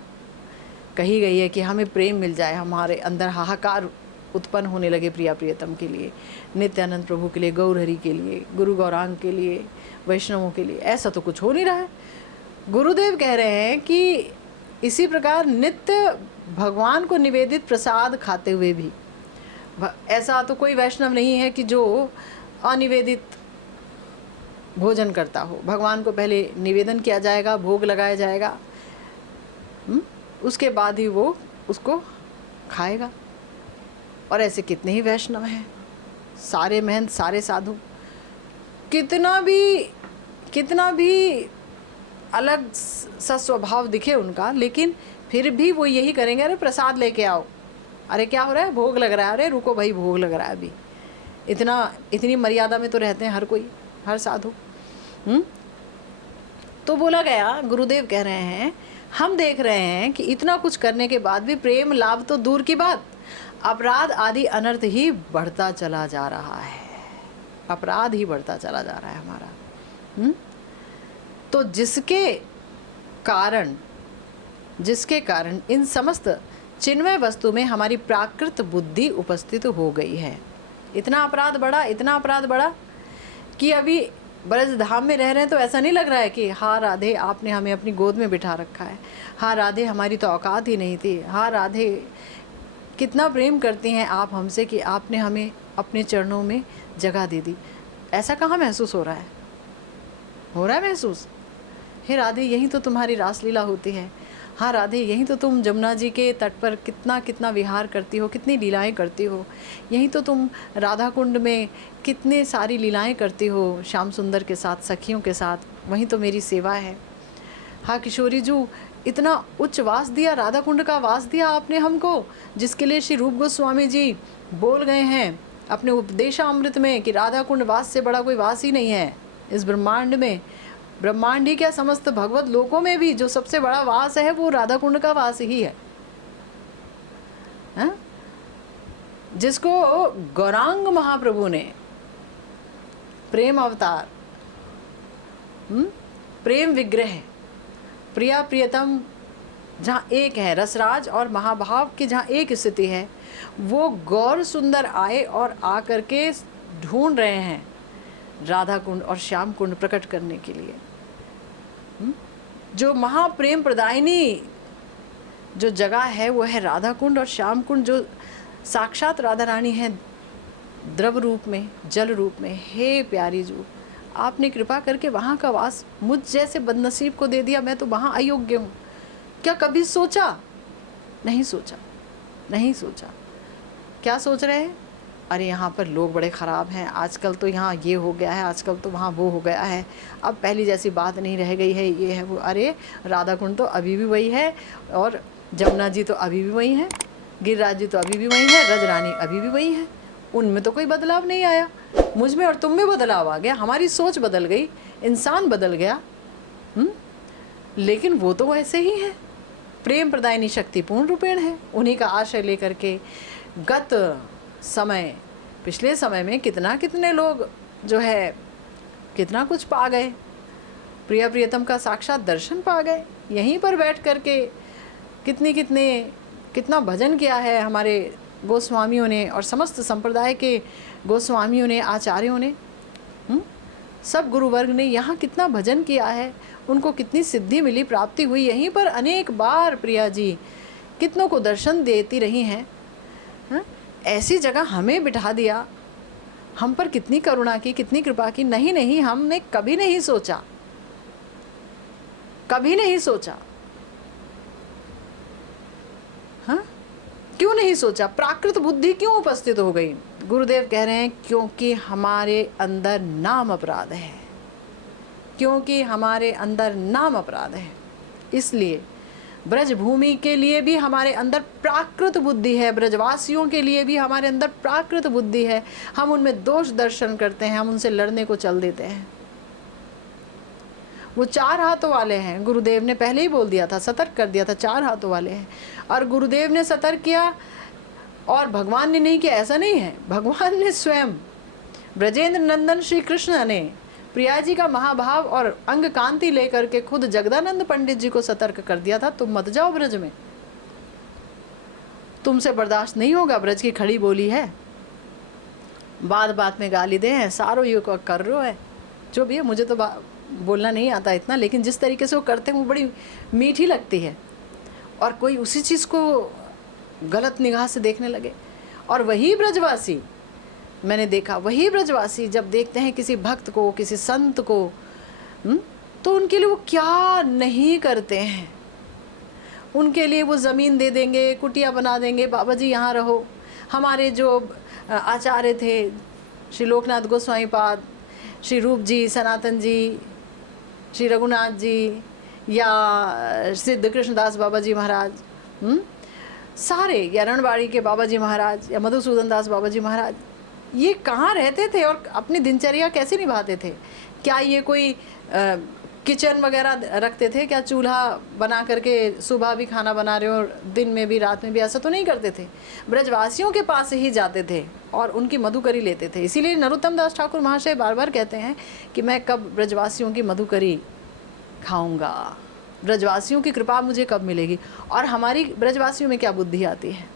कही गई है कि हमें प्रेम मिल जाए, हमारे अंदर हाहाकार उत्पन्न होने लगे प्रिया प्रियतम के लिए, नित्यानंद प्रभु के लिए, गौरहरि के लिए, गुरु गौरांग के लिए, वैष्णवों के लिए। ऐसा तो कुछ हो नहीं रहा है। गुरुदेव कह रहे हैं कि इसी प्रकार नित्य भगवान को निवेदित प्रसाद खाते हुए भी, ऐसा तो कोई वैष्णव नहीं है कि जो अनिवेदित भोजन करता हो। भगवान को पहले निवेदन किया जाएगा, भोग लगाया जाएगा, उसके बाद ही वो उसको खाएगा। और ऐसे कितने ही वैष्णव हैं, सारे महंत, सारे साधु, कितना भी अलग सा स्वभाव दिखे उनका, लेकिन फिर भी वो यही करेंगे, अरे प्रसाद लेके आओ, अरे क्या हो रहा है, भोग लग रहा है, अरे रुको भाई भोग लग रहा है अभी। इतनी मर्यादा में तो रहते हैं हर कोई, हर साधु। तो बोला गया, गुरुदेव कह रहे हैं हम देख रहे हैं कि इतना कुछ करने के बाद भी प्रेम लाभ तो दूर की बात, अपराध आदि अनर्थ ही बढ़ता चला जा रहा है, अपराध ही बढ़ता चला जा रहा है हमारा। तो जिसके कारण इन समस्त चिन्मय वस्तु में हमारी प्राकृत बुद्धि उपस्थित हो गई है। इतना अपराध बढ़ा कि अभी ब्रज धाम में रह रहे हैं तो ऐसा नहीं लग रहा है कि हाँ राधे आपने हमें अपनी गोद में बिठा रखा है, हाँ राधे हमारी तो औकात ही नहीं थी, हाँ राधे कितना प्रेम करती हैं आप हमसे कि आपने हमें अपने चरणों में जगह दे दी। ऐसा कहाँ महसूस हो रहा है महसूस? हे राधे यही तो तुम्हारी रासलीला होती है, हाँ राधे यही तो तुम जमुना जी के तट पर कितना विहार करती हो, कितनी लीलाएं करती हो, यही तो तुम राधा कुंड में कितने सारी लीलाएं करती हो श्याम सुंदर के साथ, सखियों के साथ, वहीं तो मेरी सेवा है। हाँ किशोरी जू, इतना उच्च वास दिया, राधा कुंड का वास दिया आपने हमको, जिसके लिए श्री रूप गोस्वामी जी बोल गए हैं अपने उपदेशामृत में कि राधा कुंड वास से बड़ा कोई वास ही नहीं है इस ब्रह्मांड में। ब्रह्मांड ही क्या, समस्त भगवत लोकों में भी जो सबसे बड़ा वास है वो राधा कुंड का वास ही है, हा? जिसको गौरांग महाप्रभु ने प्रेम अवतार, प्रेम विग्रह, प्रिया प्रियतम जहाँ एक है, रसराज और महाभाव की जहाँ एक स्थिति है, वो गौर सुंदर आए और आकर के ढूंढ रहे हैं राधा कुंड और श्याम कुंड प्रकट करने के लिए। जो महाप्रेम प्रदायिनी जो जगह है वो है राधा कुंड और श्याम कुंड, जो साक्षात राधा रानी है द्रव रूप में, जल रूप में। हे प्यारी जू, आपने कृपा करके वहाँ का वास मुझ जैसे बदनसीब को दे दिया, मैं तो वहाँ अयोग्य हूँ। क्या कभी सोचा? नहीं सोचा। क्या सोच रहे हैं? अरे यहाँ पर लोग बड़े ख़राब हैं, आजकल तो यहाँ ये हो गया है, आजकल तो वहाँ वो हो गया है, अब पहली जैसी बात नहीं रह गई है, ये है वो। अरे राधा कुंड तो अभी भी वही है और जमुना जी तो अभी भी वही है, गिरिराज जी तो अभी भी वही है, रजरानी अभी भी वही है, उनमें तो कोई बदलाव नहीं आया। मुझ में और तुम में बदलाव आ गया, हमारी सोच बदल गई, इंसान बदल गया। लेकिन वो तो वैसे ही है, प्रेम प्रदायिनी शक्ति पूर्ण रूपेण है। उन्हीं का आश्रय लेकर के गत समय, पिछले समय में कितने लोग जो है कितना कुछ पा गए, प्रिया प्रियतम का साक्षात दर्शन पा गए। यहीं पर बैठ करके कितना भजन किया है हमारे गोस्वामियों ने और समस्त संप्रदाय के गोस्वामियों ने, आचार्यों ने, सब गुरुवर्ग ने यहाँ कितना भजन किया है, उनको कितनी सिद्धि मिली, प्राप्ति हुई। यहीं पर अनेक बार प्रिया जी कितनों को दर्शन देती रही हैं। ऐसी जगह हमें बिठा दिया, हम पर कितनी करुणा की, कितनी कृपा की। नहीं, हमने कभी नहीं सोचा, कभी नहीं सोचा। हाँ, क्यों नहीं सोचा? प्राकृत बुद्धि क्यों उपस्थित हो गई? गुरुदेव कह रहे हैं क्योंकि हमारे अंदर नाम अपराध है, क्योंकि हमारे अंदर नाम अपराध है। इसलिए ब्रजभूमि के लिए भी हमारे अंदर प्राकृत बुद्धि है, ब्रजवासियों के लिए भी हमारे अंदर प्राकृत बुद्धि है। हम उनमें दोष दर्शन करते हैं, हम उनसे लड़ने को चल देते हैं। वो 4 हाथों वाले हैं, गुरुदेव ने पहले ही बोल दिया था, सतर्क कर दिया था, 4 हाथों वाले हैं। और गुरुदेव ने सतर्क किया और भगवान ने नहीं किया, ऐसा नहीं है। भगवान ने स्वयं ब्रजेंद्र नंदन श्री कृष्ण ने प्रिया जी का महाभाव और अंग कांति लेकर के खुद जगदानंद पंडित जी को सतर्क कर दिया था, तुम मत जाओ ब्रज में, तुमसे बर्दाश्त नहीं होगा। ब्रज की खड़ी बोली है, बात बात में गाली दे हैं, सारो यू को कर रो है, जो भी है। मुझे तो बोलना नहीं आता इतना, लेकिन जिस तरीके से वो करते हैं वो बड़ी मीठी लगती है। और कोई उसी चीज़ को गलत निगाह से देखने लगे। और वही ब्रजवासी, मैंने देखा, वही ब्रजवासी जब देखते हैं किसी भक्त को, किसी संत को, तो उनके लिए वो क्या नहीं करते हैं। उनके लिए वो ज़मीन दे देंगे, कुटिया बना देंगे, बाबा जी यहाँ रहो। हमारे जो आचार्य थे, श्री लोकनाथ गोस्वामी पाद, श्री रूप जी, सनातन जी, श्री रघुनाथ जी, या सिद्ध कृष्णदास बाबा जी महाराज, सारे, या रणवाड़ी के बाबा जी महाराज, या मधुसूदन दास बाबा जी महाराज, ये कहाँ रहते थे और अपनी दिनचर्या कैसे निभाते थे? क्या ये कोई किचन वगैरह रखते थे? क्या चूल्हा बना करके सुबह भी खाना बना रहे हो और दिन में भी, रात में भी? ऐसा तो नहीं करते थे। ब्रजवासियों के पास ही जाते थे और उनकी मधुकरी लेते थे। इसीलिए नरोत्तम दास ठाकुर महाशय बार बार कहते हैं कि मैं कब ब्रजवासियों की मधुकरी खाऊंगा, ब्रजवासियों की कृपा मुझे कब मिलेगी। और हमारी ब्रजवासियों में क्या बुद्धि आती है?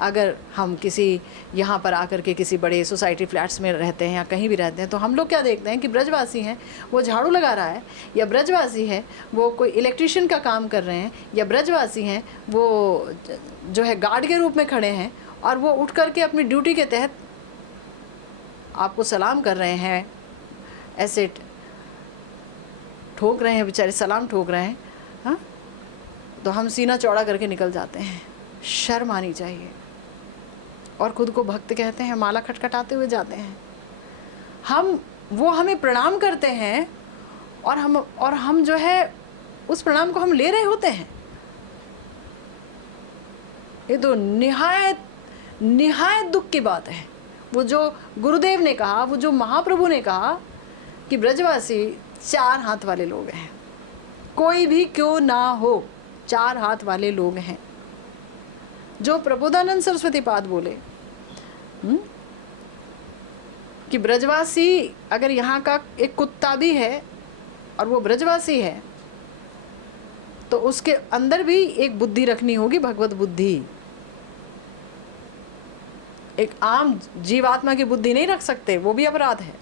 अगर हम किसी यहाँ पर आकर के किसी बड़े सोसाइटी फ्लैट्स में रहते हैं या कहीं भी रहते हैं, तो हम लोग क्या देखते हैं कि ब्रजवासी हैं वो झाड़ू लगा रहा है, या ब्रजवासी है वो कोई इलेक्ट्रिशियन का काम कर रहे हैं, या ब्रजवासी हैं वो जो है गार्ड के रूप में खड़े हैं, और वो उठ करके अपनी ड्यूटी के तहत आपको सलाम कर रहे हैं, ऐसे ठोक रहे हैं, बेचारे सलाम ठोक रहे हैं। हाँ, तो हम सीना चौड़ा करके निकल जाते हैं। शर्म आनी चाहिए। और खुद को भक्त कहते हैं, माला खटखटाते हुए जाते हैं। वो हमें प्रणाम करते हैं और हम जो है उस प्रणाम को हम ले रहे होते हैं। ये तो निहायत दुख की बात है। वो जो गुरुदेव ने कहा, वो जो महाप्रभु ने कहा कि ब्रजवासी 4 हाथ वाले लोग हैं, कोई भी क्यों ना हो, 4 हाथ वाले लोग हैं। जो प्रबोधानंद सरस्वती पाद बोले कि ब्रजवासी अगर यहाँ का एक कुत्ता भी है और वो ब्रजवासी है, तो उसके अंदर भी एक बुद्धि रखनी होगी, भगवत बुद्धि। एक आम जीवात्मा की बुद्धि नहीं रख सकते, वो भी अपराध है।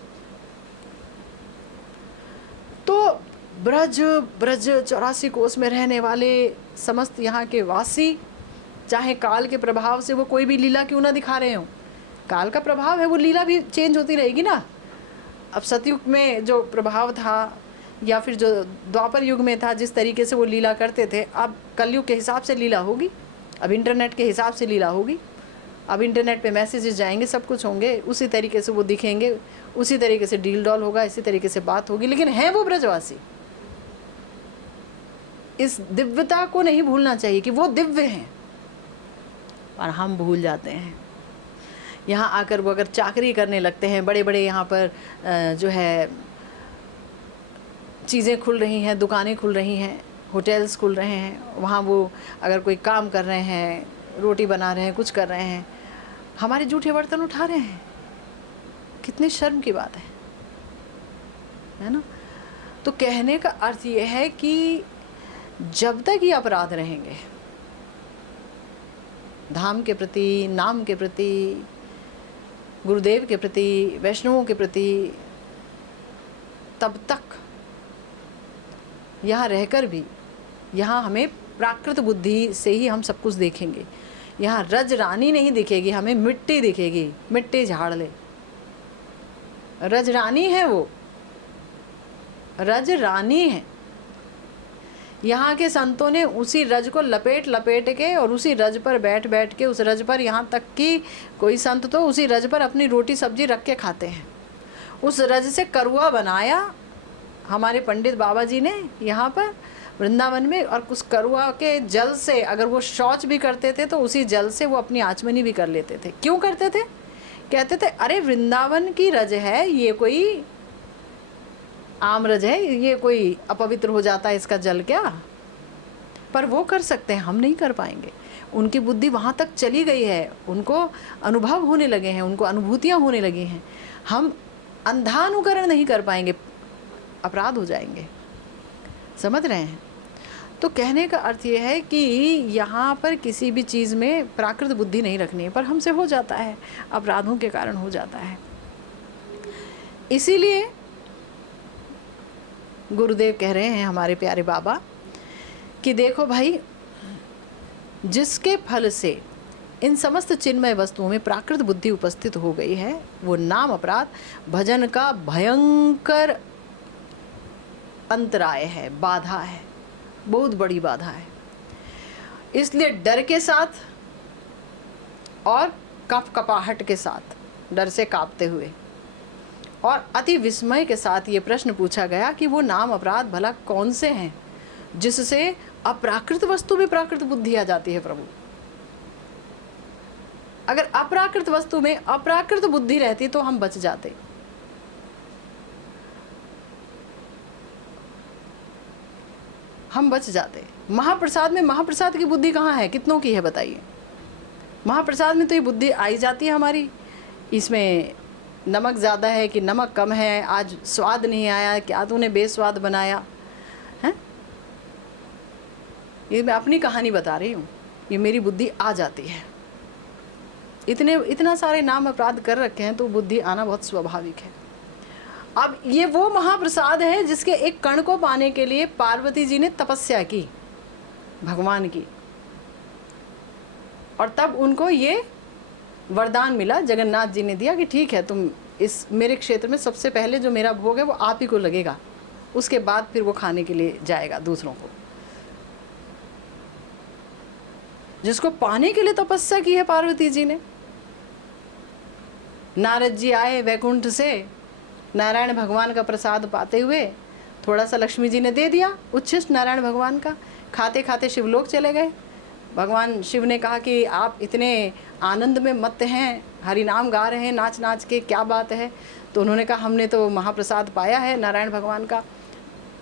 तो ब्रज 84 कोस में रहने वाले समस्त यहाँ के वासी, चाहे काल के प्रभाव से वो कोई भी लीला क्यों ना दिखा रहे हो, काल का प्रभाव है, वो लीला भी चेंज होती रहेगी ना। अब सतयुग में जो प्रभाव था, या फिर जो द्वापर युग में था, जिस तरीके से वो लीला करते थे, अब कलयुग के हिसाब से लीला होगी, अब इंटरनेट के हिसाब से लीला होगी। अब इंटरनेट पे मैसेजेस जाएंगे, सब कुछ होंगे, उसी तरीके से वो दिखेंगे, उसी तरीके से डील डॉल होगा, इसी तरीके से बात होगी। लेकिन है वो ब्रजवासी। इस दिव्यता को नहीं भूलना चाहिए कि वो दिव्य हैं। और हम भूल जाते हैं। यहाँ आकर वो अगर चाकरी करने लगते हैं, बड़े बड़े यहाँ पर जो है चीज़ें खुल रही हैं, दुकानें खुल रही हैं, होटल्स खुल रहे हैं, वहाँ वो अगर कोई काम कर रहे हैं, रोटी बना रहे हैं, कुछ कर रहे हैं, हमारे जूठे बर्तन उठा रहे हैं, कितनी शर्म की बात है ना। तो कहने का अर्थ ये है कि जब तक ये अपराध रहेंगे धाम के प्रति, नाम के प्रति, गुरुदेव के प्रति, वैष्णवों के प्रति, तब तक यहाँ रहकर भी यहाँ हमें प्राकृत बुद्धि से ही हम सब कुछ देखेंगे। यहाँ रज रानी नहीं दिखेगी, हमें मिट्टी दिखेगी, मिट्टी झाड़ ले। रज रानी है वो, रज रानी है। यहाँ के संतों ने उसी रज को लपेट लपेट के और उसी रज पर बैठ बैठ के, उस रज पर, यहाँ तक कि कोई संत तो उसी रज पर अपनी रोटी सब्जी रख के खाते हैं। उस रज से करुआ बनाया हमारे पंडित बाबा जी ने यहाँ पर वृंदावन में, और उस करुआ के जल से अगर वो शौच भी करते थे तो उसी जल से वो अपनी आचमनी भी कर लेते थे। क्यों करते थे? कहते थे अरे वृंदावन की रज है, ये कोई आम रज है, ये कोई अपवित्र हो जाता है इसका जल क्या? पर वो कर सकते हैं, हम नहीं कर पाएंगे। उनकी बुद्धि वहाँ तक चली गई है, उनको अनुभव होने लगे हैं, उनको अनुभूतियाँ होने लगी हैं। हम अंधानुकरण नहीं कर पाएंगे, अपराध हो जाएंगे। समझ रहे हैं? तो कहने का अर्थ ये है कि यहाँ पर किसी भी चीज़ में प्राकृत बुद्धि नहीं रखनी है, पर हमसे हो जाता है, अपराधों के कारण हो जाता है। इसीलिए गुरुदेव कह रहे हैं हमारे प्यारे बाबा कि देखो भाई, जिसके फल से इन समस्त चिन्मय वस्तुओं में प्राकृत बुद्धि उपस्थित हो गई है, वो नाम अपराध भजन का भयंकर अंतराय है, बाधा है, बहुत बड़ी बाधा है। इसलिए डर के साथ और कपकपाहट के साथ, डर से कांपते हुए और अति विस्मय के साथ ये प्रश्न पूछा गया कि वो नाम अपराध भला कौन से हैं जिससे अप्राकृत वस्तु में प्राकृत बुद्धि आ जाती है प्रभु। अगर अप्राकृत वस्तु में अप्राकृत बुद्धि रहती तो हम बच जाते। हम बच जाते। महाप्रसाद में महाप्रसाद की बुद्धि कहाँ है? कितनों की है बताइए? महाप्रसाद में तो ये बुद्धि आई जाती है हमारी, इसमें नमक ज़्यादा है कि नमक कम है, आज स्वाद नहीं आया, क्या तूने बेस्वाद बनाया है। ये मैं अपनी कहानी बता रही हूँ, ये मेरी बुद्धि आ जाती है। इतना सारे नाम अपराध कर रखे हैं तो बुद्धि आना बहुत स्वाभाविक है। अब ये वो महाप्रसाद है जिसके एक कण को पाने के लिए पार्वती जी ने तपस्या की भगवान की, और तब उनको ये वरदान मिला, जगन्नाथ जी ने दिया कि ठीक है, तुम इस मेरे क्षेत्र में सबसे पहले जो मेरा भोग है वो आप ही को लगेगा, उसके बाद फिर वो खाने के लिए जाएगा दूसरों को। जिसको पाने के लिए तपस्या की है पार्वती जी ने। नारद जी आए वैकुंठ से नारायण भगवान का प्रसाद पाते हुए, थोड़ा सा लक्ष्मी जी ने दे दिया उच्छिष्ट नारायण भगवान का, खाते खाते शिवलोक चले गए। भगवान शिव ने कहा कि आप इतने आनंद में मत हैं, हरि नाम गा रहे हैं नाच नाच के, क्या बात है? तो उन्होंने कहा हमने तो महाप्रसाद पाया है नारायण भगवान का।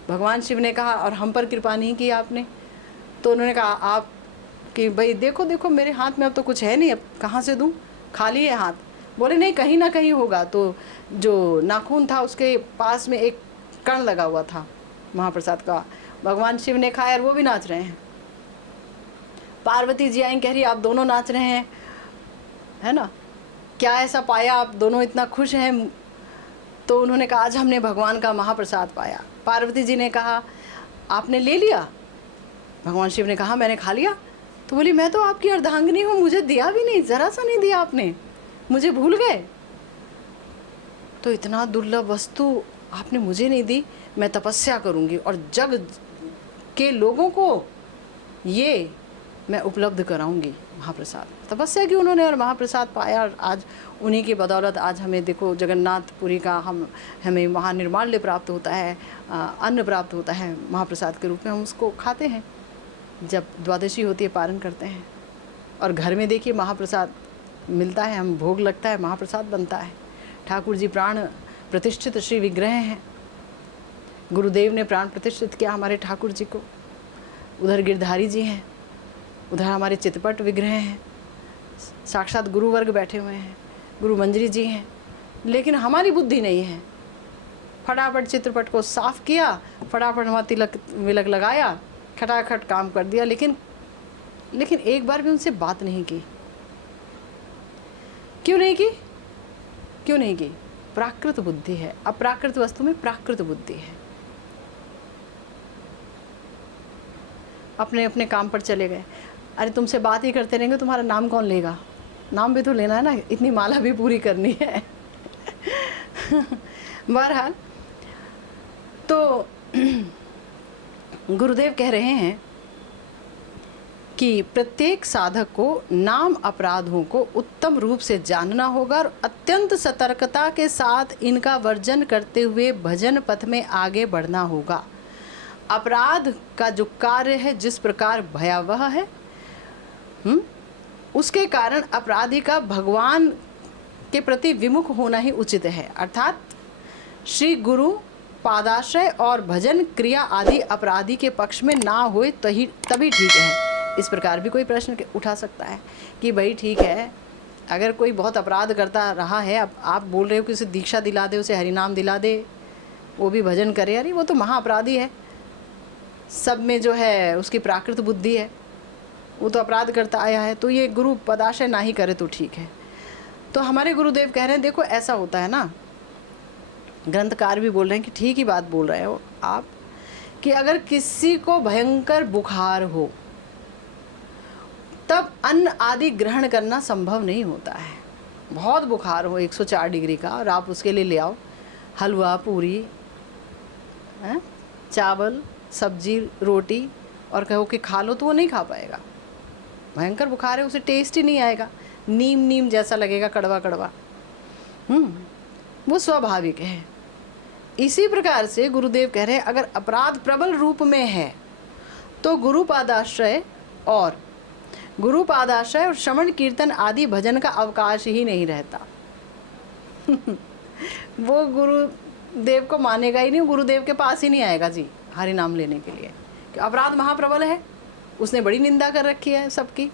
भगवान शिव ने कहा और हम पर कृपा नहीं की आपने। तो उन्होंने कहा आप कि भाई देखो देखो मेरे हाथ में अब तो कुछ है नहीं, अब कहाँ से दूँ, खाली है हाथ। बोले नहीं, कहीं ना कहीं होगा। तो जो नाखून था उसके पास में एक कण लगा हुआ था महाप्रसाद का, भगवान शिव ने खाया और वो भी नाच रहे हैं। पार्वती जी आई, कह रही आप दोनों नाच रहे हैं, है ना, क्या ऐसा पाया, आप दोनों इतना खुश हैं? तो उन्होंने कहा आज हमने भगवान का महाप्रसाद पाया। पार्वती जी ने कहा आपने ले लिया? भगवान शिव ने कहा मैंने खा लिया। तो बोली मैं तो आपकी अर्धांगिनी हूँ, मुझे दिया भी नहीं, ज़रा सा नहीं दिया आपने, मुझे भूल गए। तो इतना दुर्लभ वस्तु आपने मुझे नहीं दी, मैं तपस्या करूँगी और जग के लोगों को ये मैं उपलब्ध कराऊंगी महाप्रसाद। तपस्या की उन्होंने और महाप्रसाद पाया, और आज उन्हीं की बदौलत आज हमें देखो जगन्नाथपुरी का हमें वहाँ निर्माल्य प्राप्त होता है, अन्न प्राप्त होता है महाप्रसाद के रूप में, हम उसको खाते हैं जब द्वादशी होती है, पारण करते हैं। और घर में देखिए महाप्रसाद मिलता है, हम भोग लगता है, महाप्रसाद बनता है। ठाकुर जी प्राण प्रतिष्ठित श्री विग्रह हैं। गुरुदेव ने प्राण प्रतिष्ठित किया हमारे ठाकुर जी को। उधर गिरधारी जी हैं, उधर हमारे चितपट विग्रह हैं, साक्षात गुरु वर्ग बैठे हुए हैं, गुरु मंजरी जी हैं। लेकिन हमारी बुद्धि नहीं है। फटाफट चित्रपट को साफ किया, फटाफट वहाँ तिलक विलक लगाया, खटाखट काम कर दिया, लेकिन एक बार भी उनसे बात नहीं की। क्यों नहीं की? क्यों नहीं की? प्राकृत बुद्धि है। अप्राकृत वस्तु में प्राकृत बुद्धि है। अपने अपने काम पर चले गए। अरे तुमसे बात ही करते रहेंगे, तुम्हारा नाम कौन लेगा? नाम भी तो लेना है ना, इतनी माला भी पूरी करनी है। बहरहाल तो गुरुदेव कह रहे हैं कि प्रत्येक साधक को नाम अपराधों को उत्तम रूप से जानना होगा और अत्यंत सतर्कता के साथ इनका वर्जन करते हुए भजन पथ में आगे बढ़ना होगा। अपराध का जो कार्य है जिस प्रकार भयावह है, उसके कारण अपराधी का भगवान के प्रति विमुख होना ही उचित है। अर्थात श्री गुरु पादाश्रय और भजन क्रिया आदि अपराधी के पक्ष में ना होए तभी ठीक है। इस प्रकार भी कोई प्रश्न उठा सकता है कि भाई ठीक है, अगर कोई बहुत अपराध करता रहा है, अब आप बोल रहे हो कि उसे दीक्षा दिला दे, उसे हरिनाम दिला दे, वो भी भजन करे, अरे वो तो महाअपराधी है, सब में जो है उसकी प्राकृत बुद्धि है, वो तो अपराध करता आया है, तो ये गुरु पदाश्रय ना ही करे तो ठीक है। तो हमारे गुरुदेव कह रहे हैं देखो ऐसा होता है ना, ग्रंथकार भी बोल रहे हैं कि ठीक ही बात बोल रहे हो आप, कि अगर किसी को भयंकर बुखार हो तब अन्न आदि ग्रहण करना संभव नहीं होता है। बहुत बुखार हो 104 डिग्री का और आप उसके लिए ले आओ हलवा पूरी, चावल सब्जी रोटी और कहो कि खा लो, तो वो नहीं खा पाएगा। भयंकर बुखार है, उसे टेस्ट ही नहीं आएगा, नीम नीम जैसा लगेगा, कड़वा कड़वा। वो स्वाभाविक है। इसी प्रकार से गुरुदेव कह रहे हैं अगर अपराध प्रबल रूप में है तो गुरुपादाश्रय और श्रवण कीर्तन आदि भजन का अवकाश ही नहीं रहता। वो गुरुदेव को मानेगा ही नहीं, गुरुदेव के पास ही नहीं आएगा जी हरि नाम लेने के लिए, कि अपराध महाप्रबल है, उसने बड़ी निंदा कर रखी है सबकी,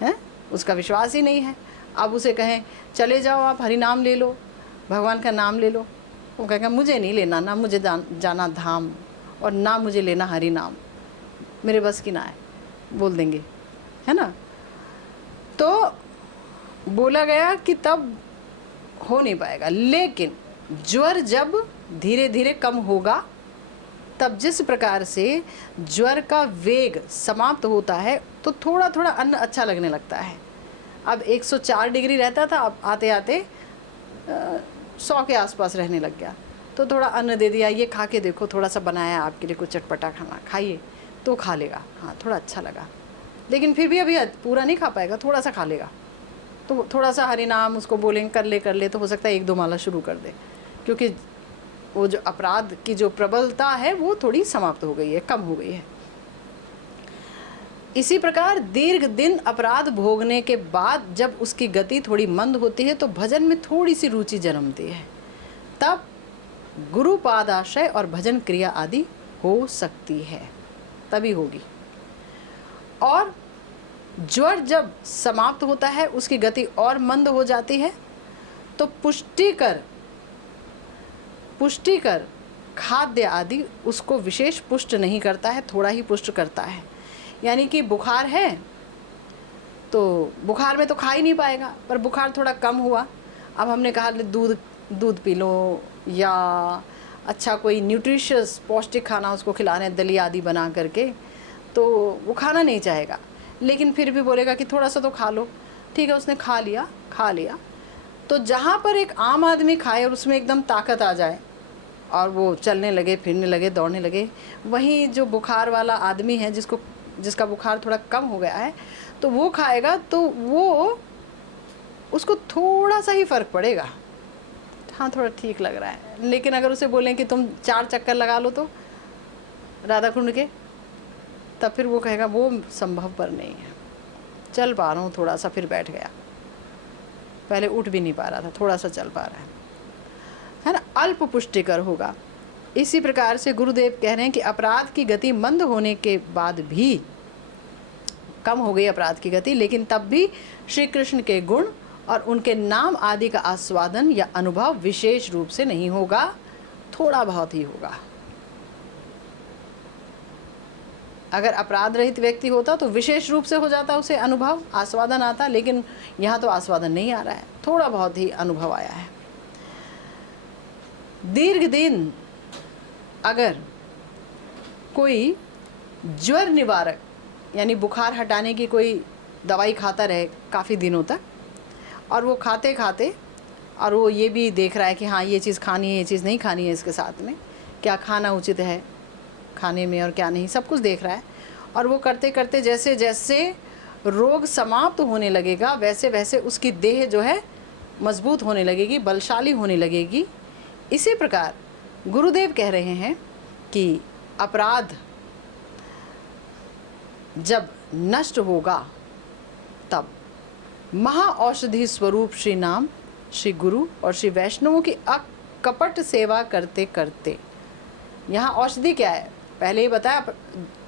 है, उसका विश्वास ही नहीं है। अब उसे कहें चले जाओ आप हरि नाम ले लो, भगवान का नाम ले लो, वो कहेगा मुझे नहीं लेना, ना मुझे जाना धाम और ना मुझे लेना हरि नाम, मेरे बस की ना है, बोल देंगे, है ना। तो बोला गया कि तब हो नहीं पाएगा। लेकिन ज्वर जब धीरे धीरे कम होगा, तब जिस प्रकार से ज्वर का वेग समाप्त होता है तो थोड़ा थोड़ा अन्न अच्छा लगने लगता है। अब 104 डिग्री रहता था, अब आते आते 100 के आसपास रहने लग गया, तो थोड़ा अन्न दे दिया, ये खा के देखो, थोड़ा सा बनाया आपके लिए कुछ चटपटा खाना, खाइए, तो खा लेगा, हाँ थोड़ा अच्छा लगा। लेकिन फिर भी अभी पूरा नहीं खा पाएगा, थोड़ा सा खा लेगा, तो थोड़ा सा हरि नाम उसको बोलेंगे कर ले, तो हो सकता है 1-2 माला शुरू कर दे, क्योंकि वो जो अपराध की जो प्रबलता है वो थोड़ी समाप्त हो गई है, कम हो गई है। इसी प्रकार दीर्घ दिन अपराध भोगने के बाद जब उसकी गति थोड़ी मंद होती है तो भजन में थोड़ी सी रुचि जन्मती है, तब गुरु पादाश्रय और भजन क्रिया आदि हो सकती है, तभी होगी। और ज्वर जब समाप्त होता है, उसकी गति और मंद हो जाती है, तो पुष्टिकर खाद्य आदि उसको विशेष पुष्ट नहीं करता है, थोड़ा ही पुष्ट करता है। यानी कि बुखार है तो बुखार में तो खा ही नहीं पाएगा, पर बुखार थोड़ा कम हुआ, अब हमने कहा दूध पी लो, या अच्छा कोई न्यूट्रिशियस पौष्टिक खाना उसको खिला रहे हैं दलिया आदि बना करके, तो वो खाना नहीं चाहेगा, लेकिन फिर भी बोलेगा कि थोड़ा सा तो खा लो। ठीक है, उसने खा लिया। तो जहाँ पर एक आम आदमी खाए और उसमें एकदम ताकत आ जाए और वो चलने लगे, फिरने लगे, दौड़ने लगे, वहीं जो बुखार वाला आदमी है जिसका बुखार थोड़ा कम हो गया है, तो वो खाएगा तो वो उसको थोड़ा सा ही फ़र्क पड़ेगा, हाँ थोड़ा ठीक लग रहा है। लेकिन अगर उसे बोलें कि तुम 4 चक्कर लगा लो तो राधा कुंड के, तब फिर वो कहेगा वो संभव पर नहीं है, चल पा रहा हूँ थोड़ा सा, फिर बैठ गया, पहले उठ भी नहीं पा रहा था, थोड़ा सा चल पा रहा है ना, अल्प पुष्टिकर होगा। इसी प्रकार से गुरुदेव कह रहे हैं कि अपराध की गति मंद होने के बाद भी, कम हो गई अपराध की गति, लेकिन तब भी श्री कृष्ण के गुण और उनके नाम आदि का आस्वादन या अनुभव विशेष रूप से नहीं होगा, थोड़ा बहुत ही होगा। अगर अपराध रहित व्यक्ति होता तो विशेष रूप से हो जाता, उसे अनुभव आस्वादन आता, लेकिन यहाँ तो आस्वादन नहीं आ रहा है, थोड़ा बहुत ही अनुभव आया है। दीर्घ दिन अगर कोई ज्वर निवारक यानी बुखार हटाने की कोई दवाई खाता रहे काफ़ी दिनों तक, और वो खाते खाते और वो ये भी देख रहा है कि हाँ ये चीज़ खानी है, ये चीज़ नहीं खानी है, इसके साथ में क्या खाना उचित है खाने में और क्या नहीं, सब कुछ देख रहा है, और वो करते करते जैसे जैसे रोग समाप्त होने लगेगा वैसे वैसे उसकी देह जो है मजबूत होने लगेगी, बलशाली होने लगेगी। इसी प्रकार गुरुदेव कह रहे हैं कि अपराध जब नष्ट होगा तब महाऔषधि स्वरूप श्री नाम, श्री गुरु और श्री वैष्णवों की अकपट सेवा करते करते, यहाँ औषधि क्या है पहले ही बताया,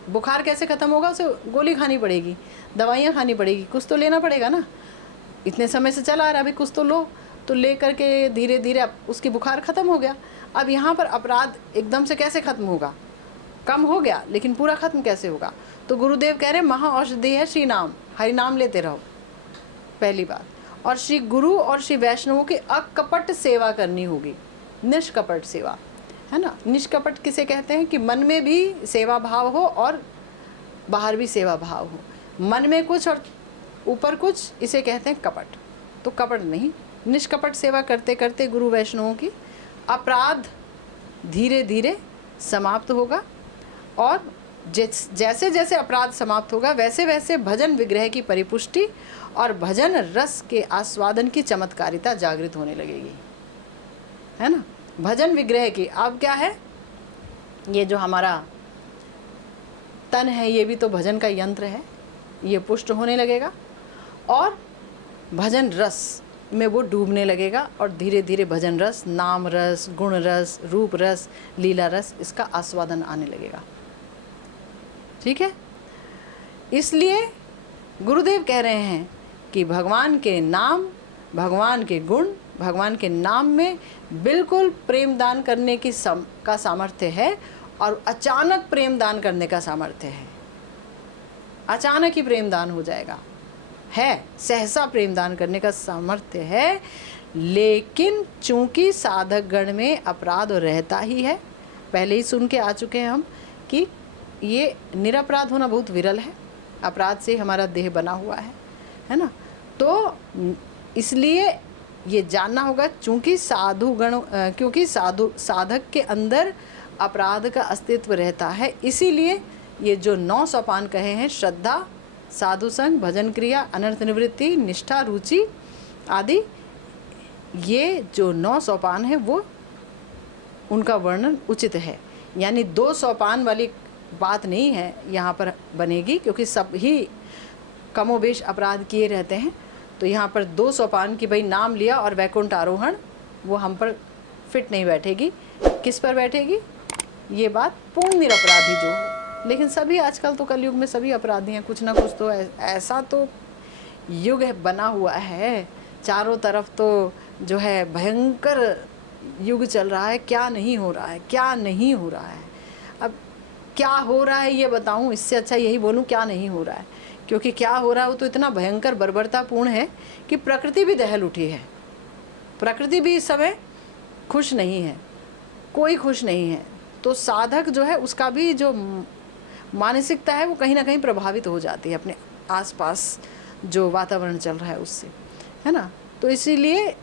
बुखार कैसे ख़त्म होगा, उसे गोली खानी पड़ेगी, दवाइयाँ खानी पड़ेगी, कुछ तो लेना पड़ेगा ना, इतने समय से चला आ रहा है, अभी कुछ तो लो, तो ले करके धीरे धीरे अब उसकी बुखार ख़त्म हो गया। अब यहाँ पर अपराध एकदम से कैसे ख़त्म होगा, कम हो गया लेकिन पूरा ख़त्म कैसे होगा, तो गुरुदेव कह रहे हैं महाऔषधि है श्री नाम, हरि नाम लेते रहो पहली बात, और श्री गुरु और श्री वैष्णवों की अकपट सेवा करनी होगी, निष्कपट सेवा, है ना। निष्कपट किसे कहते हैं कि मन में भी सेवा भाव हो और बाहर भी सेवा भाव हो, मन में कुछ और ऊपर कुछ, इसे कहते हैं कपट। तो कपट नहीं, निष्कपट सेवा करते करते गुरु वैष्णवों की अपराध धीरे धीरे समाप्त होगा, और जैसे जैसे अपराध समाप्त होगा वैसे वैसे भजन विग्रह की परिपुष्टि और भजन रस के आस्वादन की चमत्कारिता जागृत होने लगेगी, है ना। भजन विग्रह की, अब क्या है, ये जो हमारा तन है ये भी तो भजन का यंत्र है, ये पुष्ट होने लगेगा और भजन रस में वो डूबने लगेगा, और धीरे धीरे भजन रस, नाम रस, गुण रस, रूप रस, लीला रस, इसका आस्वादन आने लगेगा। ठीक है, इसलिए गुरुदेव कह रहे हैं कि भगवान के नाम, भगवान के गुण, भगवान के नाम में बिल्कुल प्रेम दान करने की का सामर्थ्य है, और अचानक प्रेम दान करने का सामर्थ्य है, अचानक ही प्रेम दान हो जाएगा, है सहसा प्रेम दान करने का सामर्थ्य है। लेकिन चूंकि साधक गण में अपराध रहता ही है, पहले ही सुन के आ चुके हैं हम कि ये निरपराध होना बहुत विरल है, अपराध से हमारा देह बना हुआ है ना। तो इसलिए ये जानना होगा, क्योंकि साधक के अंदर अपराध का अस्तित्व रहता है, इसीलिए ये जो 9 सोपान कहे हैं, श्रद्धा, साधु संग, भजन क्रिया, अनर्थ निवृत्ति, निष्ठा, रुचि आदि, ये जो 9 सोपान है वो उनका वर्णन उचित है। यानी 2 सोपान वाली बात नहीं है यहाँ पर बनेगी, क्योंकि सब ही कमोबेश अपराध किए रहते हैं। तो यहाँ पर 2 सोपान की भाई नाम लिया और वैकुंठ आरोहण, वो हम पर फिट नहीं बैठेगी। किस पर बैठेगी ये बात, पूर्ण निरपराधी जो हो। लेकिन सभी आजकल तो कलयुग में सभी अपराधी हैं, कुछ ना कुछ तो ऐसा तो युग है बना हुआ है, चारों तरफ तो जो है भयंकर युग चल रहा है, क्या नहीं हो रहा है, क्या नहीं हो रहा है। अब क्या हो रहा है ये बताऊं, इससे अच्छा यही बोलूं क्या नहीं हो रहा है, क्योंकि क्या हो रहा है वो तो इतना भयंकर बर्बरतापूर्ण है कि प्रकृति भी दहल उठी है, प्रकृति भी इस समय खुश नहीं है, कोई खुश नहीं है। तो साधक जो है उसका भी जो मानसिकता है वो कहीं ना कहीं प्रभावित हो जाती है, अपने आसपास जो वातावरण चल रहा है उससे, है ना। तो इसीलिए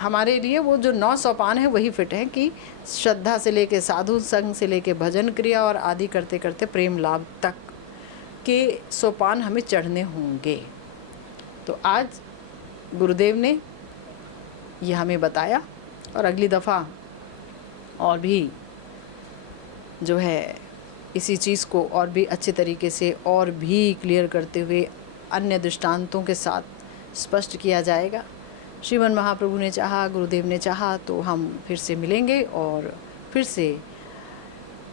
हमारे लिए वो जो 9 सोपान है वही फिट है कि श्रद्धा से लेके साधु संग से लेके भजन क्रिया और आदि करते करते प्रेम लाभ तक के सोपान हमें चढ़ने होंगे। तो आज गुरुदेव ने ये हमें बताया, और अगली दफ़ा और भी जो है इसी चीज़ को और भी अच्छे तरीके से और भी क्लियर करते हुए अन्य दृष्टांतों के साथ स्पष्ट किया जाएगा। श्रीमन महाप्रभु ने चाहा, गुरुदेव ने चाहा तो हम फिर से मिलेंगे और फिर से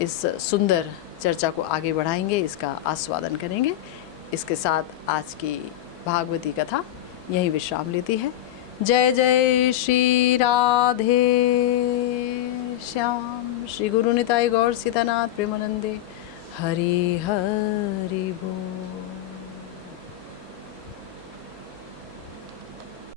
इस सुंदर चर्चा को आगे बढ़ाएंगे, इसका आस्वादन करेंगे। इसके साथ आज की भागवती कथा यहीं विश्राम लेती है। जय जय श्री राधे श्याम, श्री गुरु निताई गौर सीतानाथ प्रेमानंदे, हरि हरि बोल।